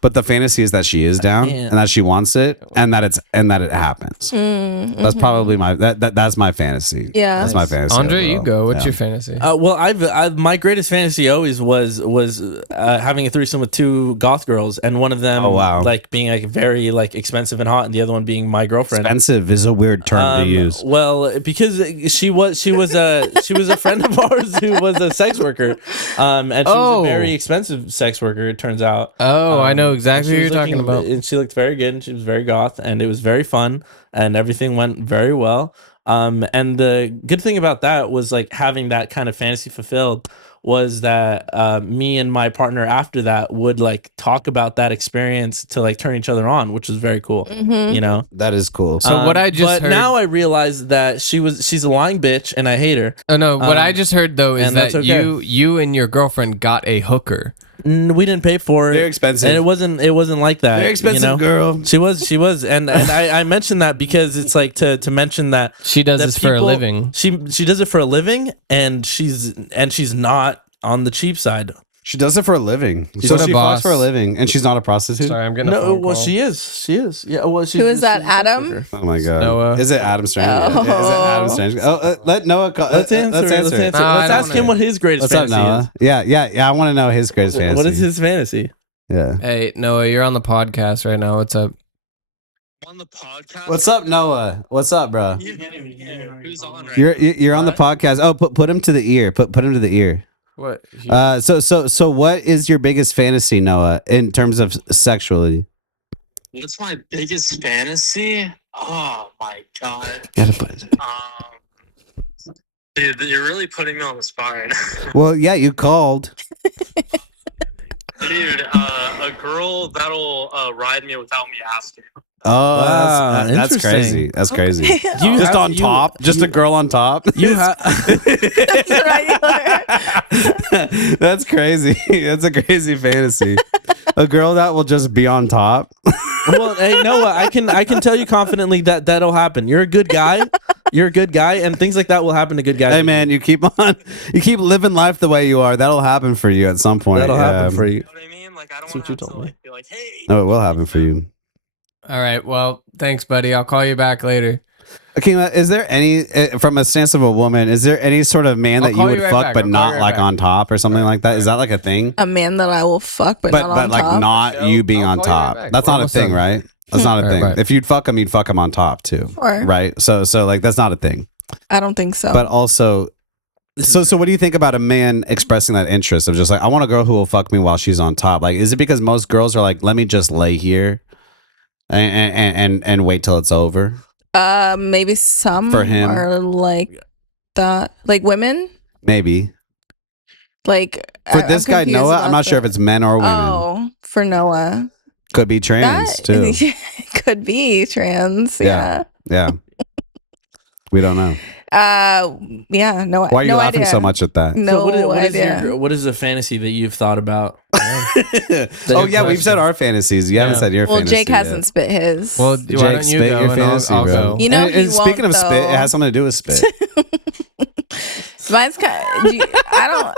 But the fantasy is that she is down can't. and that she wants it and that it happens. That's probably my that's my fantasy. Mm-hmm. Yeah. That's my fantasy. Andre, you overall. go. What's Yeah. your fantasy? Well, I've my greatest fantasy always was having a threesome with two goth girls, and one of them Oh, wow. like being like very like expensive and hot, and the other one being my girlfriend. Expensive is a weird term to use. Well, because she was a friend of ours who was a sex worker, and she was Oh. a very expensive sex worker. It turns out. Oh, I know And exactly she who was you're talking looking- about. And she looked very good, and she was very goth, and it was very fun, and everything went very well. And the good thing about that was like having that kind of fantasy fulfilled was that me and my partner after that would like talk about that experience to like turn each other on, which was very cool. Mm-hmm. You know. That is cool. So what I just but heard- now I realize that she's a lying bitch, and I hate her. Oh no! What I Um, just heard though is and that that's okay. you and your girlfriend got a hooker. We didn't pay for it. Very expensive. and it wasn't like that. Very expensive you know? girl. She was, and I mentioned that because it's like to mention that She does that this for a people- living. She does it for a living, and she's not on the cheap side. She does it for a living. She's So a she boss. fucks for a living, and she's not a prostitute. Sorry, I'm getting a No, phone well call. she is. Yeah, well she's Who is that, she's a sex Adam? worker. Oh my god! Noah. Is it Adam Strange? Oh. Is it Adam Strange? Oh, let Noah call. Let's answer. Let's answer. No, I Let's don't ask him wanna- what his greatest What's up, fantasy Noah? Yeah. I want to know his greatest is. fantasy. What is his fantasy? Yeah. Hey Noah, you're on the podcast right now. What's up? On the podcast. What's up, Noah? What's up, bro? You can't even hear who's on right You're on the podcast. Oh, put him to the ear. Put him to the ear. What? So what is your biggest fantasy, Noah, in terms of sexually? now. What's my biggest fantasy? Oh my god. Gotta put it. Dude, you're really putting me on the spot right now. Well, yeah, you called. Dude, a girl that'll ride me without me asking. Oh, Wow, that's interesting. crazy. That's crazy. You Just have- on you- top, just a girl on top. You have. That's crazy. That's a crazy fantasy. A girl that will just be on top. Well, hey Noah, I can tell you confidently that that'll happen. You're a good guy. You're a good guy, and things like that will happen to good guys. Hey man, you keep living life the way you are. That'll happen for you at some point. That'll happen for you. You know what I mean? Like, I don't That's want what you to told me. be like, hey. No, it will happen for you. All right. Well, thanks, buddy. I'll call you back later. Akima, is there any, from a stance of a woman, is there any sort of man I'll that you call would you right fuck back. but I'll call not you right like back. on top or something like that? Is that like a thing? A man that I will fuck, but not But on like top. not Show. you being I'll on call you right top. back. That's We're not a almost thing, done. right? That's not a Right, thing. right. If you'd fuck him, you'd fuck him on top too. Sure. Right? So like that's not a thing. I don't think so. But also so what do you think about a man expressing that interest of just like I want a girl who will fuck me while she's on top? Like is it because most girls are like let me just lay here and wait till it's over? Maybe some For him. are like that, like women. Maybe. Like For I'm this guy confused Noah, about I'm not sure if the- it's men or women. Oh, for Noah, Could be trans that too. could be trans. Yeah. Yeah. Yeah. We don't know. Yeah. No. Why are you no laughing idea. so much at that? No what is idea. what is a fantasy that you've thought about? Oh yeah, we've said our fantasies. You haven't Yeah. said your Well, fantasy. Jake hasn't yet. spit his. Well, why Jake, don't you spit go your and fantasy, I'll bro. go. You know and, he and speaking won't, of spit, though. it has something to do with spit. mine's kind. I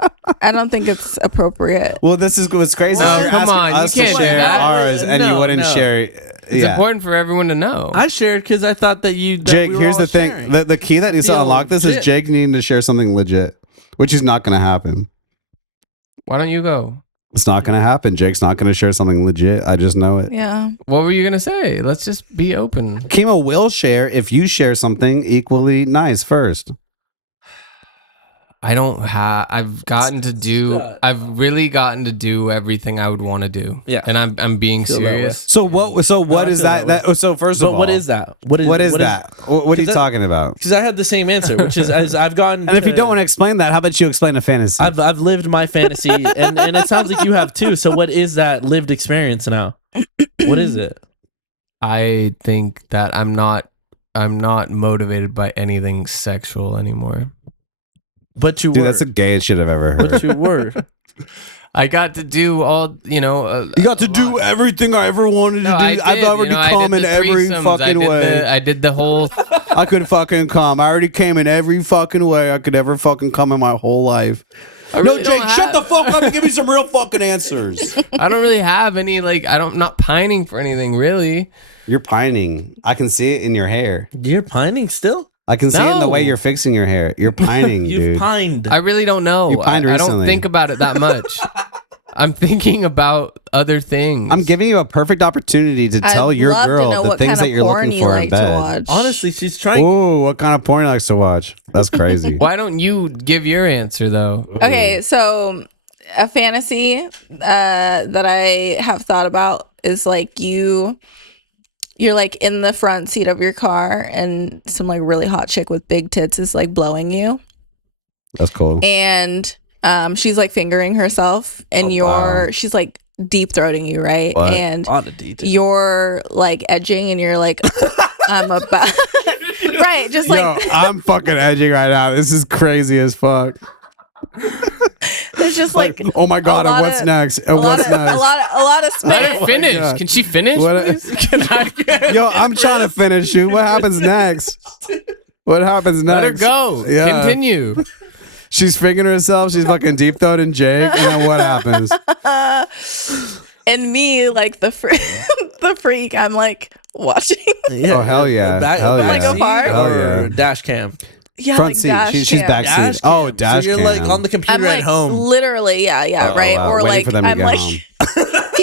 don't. I don't think it's appropriate. Well, this is what's crazy. No, You're come asking on, you us to can't do share that. ours, and you No, wouldn't no. share. It's important for everyone to know. I shared because I thought that Jake, we were here's all the thing. sharing. The key that needs to Feel unlock this legit. is Jake needing to share something legit, which is not going to happen. Why don't you go? It's not going to happen. Jake's not going to share something legit. I just know it. Yeah. What were you gonna say? Let's just be open. Kimo will share if you share something equally nice first. I don't have. I've gotten to do. I've really gotten to do everything I would want to do. Yeah. and I'm being Feel that way. serious. So what? So what I is feel that? that That so first of But all, what is that? What is that? What are you Because that- talking about? Because I had the same answer, which is as I've gotten. And if you don't want to explain that, how about you explain a fantasy? I've lived my fantasy, and it sounds like you have too. So what is that lived experience now? What is it? I think that I'm not motivated by anything sexual anymore. But you Dude, were. that's the gayest shit I've ever heard. But you were. I got to do all, You got to do everything I ever wanted to do. I've already come in every fucking way. I did the whole. I could fucking come. I already came in every fucking way I could ever fucking come in my whole life. I really don't shut the have- fuck up and give me some real fucking answers. I don't really have any I'm not pining for anything really. You're pining. I can see it in your hair. You're pining still. I can see it in the way No. you're fixing your hair. You're pining, You've dude. pined. I really don't know. You pined I don't recently. think about it that much. I'm thinking about other things. I'm giving you a perfect opportunity to tell I'd your love to girl know the what things kind that of you're porn looking you for in like to bed. watch. Honestly, she's trying. Ooh, what kind of porn you likes to watch? That's crazy. Why don't you give your answer though? Okay, so a fantasy that I have thought about is like you're like in the front seat of your car and some like really hot chick with big tits is like blowing you, That's cool. and she's like fingering herself, and wow. she's like deep throating you, right? What? And A lot of detail. you're like edging, and you're like, I'm about right, just Yo, like I'm fucking edging right now. This is crazy as fuck. there's just like oh my god, a and lot what's of- next? a And lot what's of next? a lot of Let space. her finish. God. Can she finish? What- please? Can I Yo, I'm trying to finish you. What happens next? What happens next? let her go? Yeah. Continue. She's fingering herself. She's fucking deep throating Jake. And then what happens? And me, like the the freak, I'm like watching. Yeah. Oh, hell yeah. Back, Hell back yeah. Like a part? Hell or yeah. dash cam. Yeah, Front like seat. dash She's cam. back Dash seat. Oh, cam. dash So you're cam. like on the computer I'm like at home. literally, yeah, Oh, right. wow. Or Waiting like for them to I'm get like home.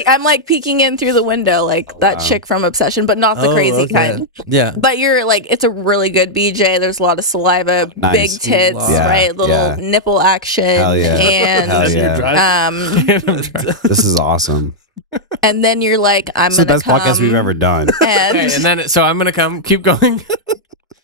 I'm like peeking in through the window, like that chick from Obsession, but not the Oh, crazy okay. kind. Yeah. But you're like, it's a really good BJ. There's a lot of saliva, Nice. big tits, Yeah, right? Little yeah. nipple action, Hell yeah. and Hell As you're yeah. driving. This is awesome. and then you're like, I'm This is the gonna best come, podcast we've ever done. and Okay, and then so I'm gonna come. Keep going.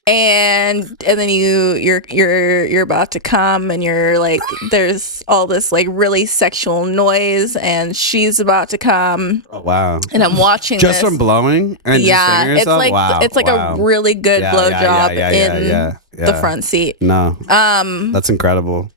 and then you're about to come, and you're like, there's all this like really sexual noise, and she's about to come, Oh, wow. and I'm watching Just this. from blowing and just Yeah, fingering it's yourself? like wow. it's like wow. a really good Yeah, blow yeah, job yeah, yeah, in yeah, the yeah. front seat. No, that's incredible.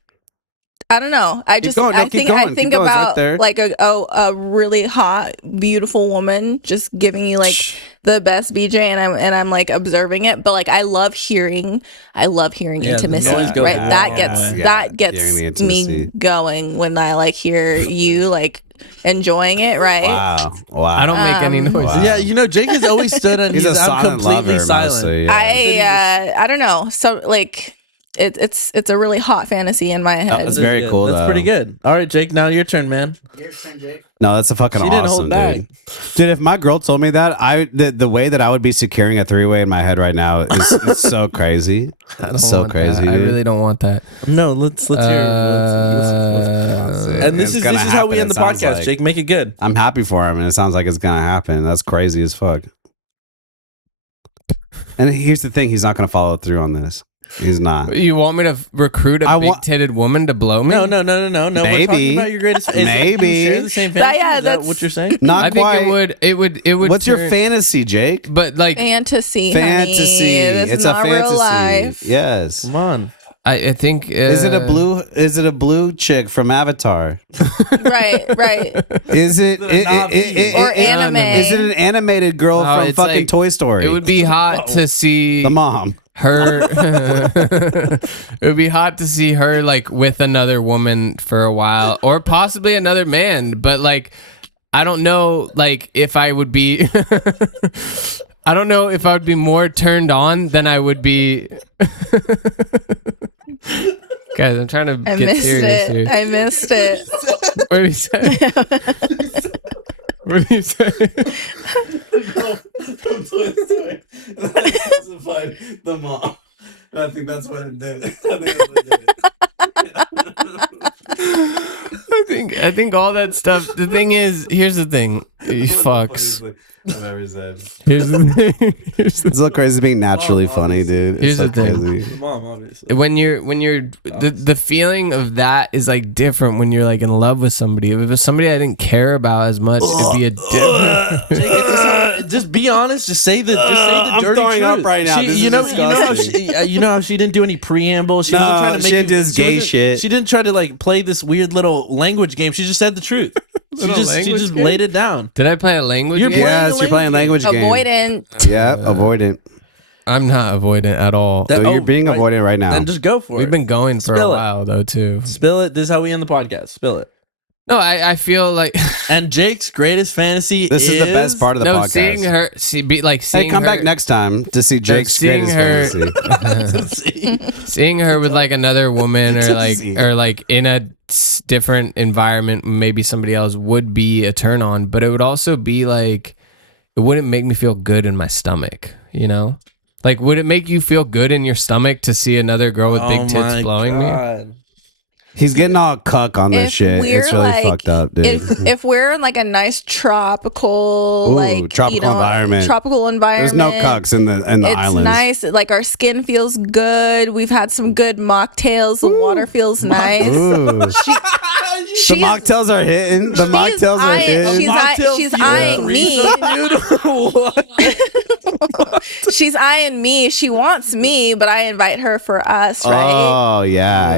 I don't know. I just going. No, I keep think going. I Keep think going. It's right about there. like a really hot, beautiful woman just giving you like the best BJ, and I'm like observing it, but like I love hearing Yeah, the intimacy, noise goes right? a That long gets way. that Hearing gets the intimacy. me going when I like hear you like enjoying it, right? Wow. Wow. I don't make any noise. Wow. Yeah, you know, Jake has always stood on. He's a I'm silent completely lover, silent. mostly, yeah. I don't know. So like it's a really hot fantasy in my head. That's very good. cool, That's though. pretty good. All right, Jake. Now your turn, man. No, that's a fucking She didn't awesome, hold back. dude. Dude, if my girl told me that, the way that I would be securing a three-way in my head right now is it's so crazy. I don't It's so want crazy, that. I dude. really don't want that. No, let's hear. Let's- And this It's is gonna how we happen, end the it sounds podcast. like. Jake, make it good. I'm happy for him, and it sounds like it's gonna happen. That's crazy as fuck. And here's the thing: he's not gonna follow through on this. He's not. You want me to recruit a I wa- big-titted woman to blow me? No. We're talking Maybe. about your greatest. Is Maybe. You share the same That- fantasy? yeah, Is that that's- what you're saying? Not I think quite. it would. What's your turn- fantasy, Jake? But like, fantasy, Fantasy. honey. This It's is a not fantasy. real life. Yes. Come on. I think. Is it a blue? Is it a blue chick from Avatar? Right. Is it? Or anime. Is it an animated girl No, from it's fucking like- Toy Story? It would be hot to see the mom. her. It would be hot to see her like with another woman for a while, or possibly another man. But like, I don't know, like if I would be. I don't know if I would be more turned on than I would be. Guys, I'm trying to I get missed serious it. here. I missed it. What did he say? What did he say? The mom. I think that's what it did. I think all that stuff. The thing is, here's the thing. You fucks. I've ever said. Here's the thing. Here's the It's so crazy being naturally funny, dude. It's Here's so the thing. crazy. The mom, obviously. when you're the feeling of that is like different when you're like in love with somebody. If it was somebody I didn't care about as much, it'd be a different. Just be honest. Just say the I'm dirty throwing up truth. right now. She, This you is know how disgusting. you know how she didn't do any preamble. She No, wasn't trying to she make didn't do this gay wasn't- shit. She didn't try to like play this weird little language game. She just said the truth. She Little just language game? laid it down. Did I play a language You're game? playing Yes, the you're playing language game. Avoidant. Yeah, avoidant. I'm not avoidant at all. That- So you're being right. avoidant right now. Then just go for We've it. been going for Spill a it. while though too. Spill it. This is how we end the podcast. Spill it. No, I feel like And Jake's greatest fantasy This is the best part of the no podcast. seeing her Hey, seeing come her, back next time to see Jake's seeing greatest her- fantasy. seeing her with like another woman or See. like in a different environment, maybe somebody else would be a turn on, but it would also be like it wouldn't make me feel good in my stomach, you know? Like would it make you feel good in your stomach to see another girl with big tits blowing me? He's getting all cuck on this If shit. we're It's really like, fucked up, dude. if we're in like a nice tropical, Ooh, like tropical environment. tropical There's environment. no cucks in the It's islands. nice. Like our skin feels good. We've had some good mocktails. The water feels nice. Ooh. The She's- mocktails are hitting. The she's mocktails are eyeing- hitting. she's eyeing me. She's eyeing me. She wants me, but I invite her for us, right? Oh yeah.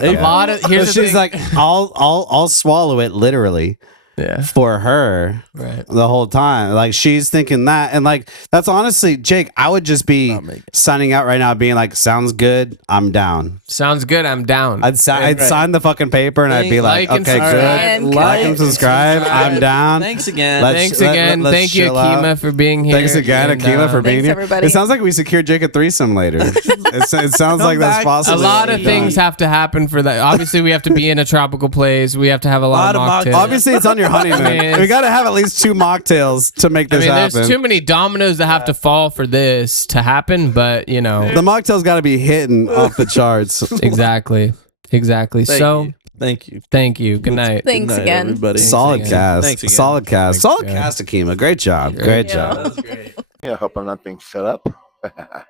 A lot of here's But the she's thing. like, I'll swallow it literally yeah. for her Right. the whole time. Like she's thinking that, and like that's honestly, Jake. I would just be signing out right now, being like, "Sounds good, I'm down." Sounds good. I'm down. I'd sign the fucking paper, and I'd be like, Like and "Okay, subscribe. good. Like and subscribe. I'm down." Thanks again. Let's- Thanks again. let's Thank you, chill out. Akima, for being here. Thanks again, And, Akima, for being Thanks, here. everybody. It sounds like we secured Jake a threesome later. it sounds like that's back. A possible. lot of things have to happen for that. Obviously, we have to be in a tropical place. We have to have a lot, of mocktails. Obviously, it's on your honeymoon. mean, we got to have at least 2 mocktails to make I this mean, happen. there's too many dominoes that have to fall for this to happen, but you know, The mocktail's got to be hitting off the charts. exactly. Thank you. Thank you. Good night. Thanks Good night, again. everybody. Solid again. cast. Thanks again. Solid cast. Solid again. cast, Akima. Great job. Great job. That was great. Yeah, I hope I'm not being set up.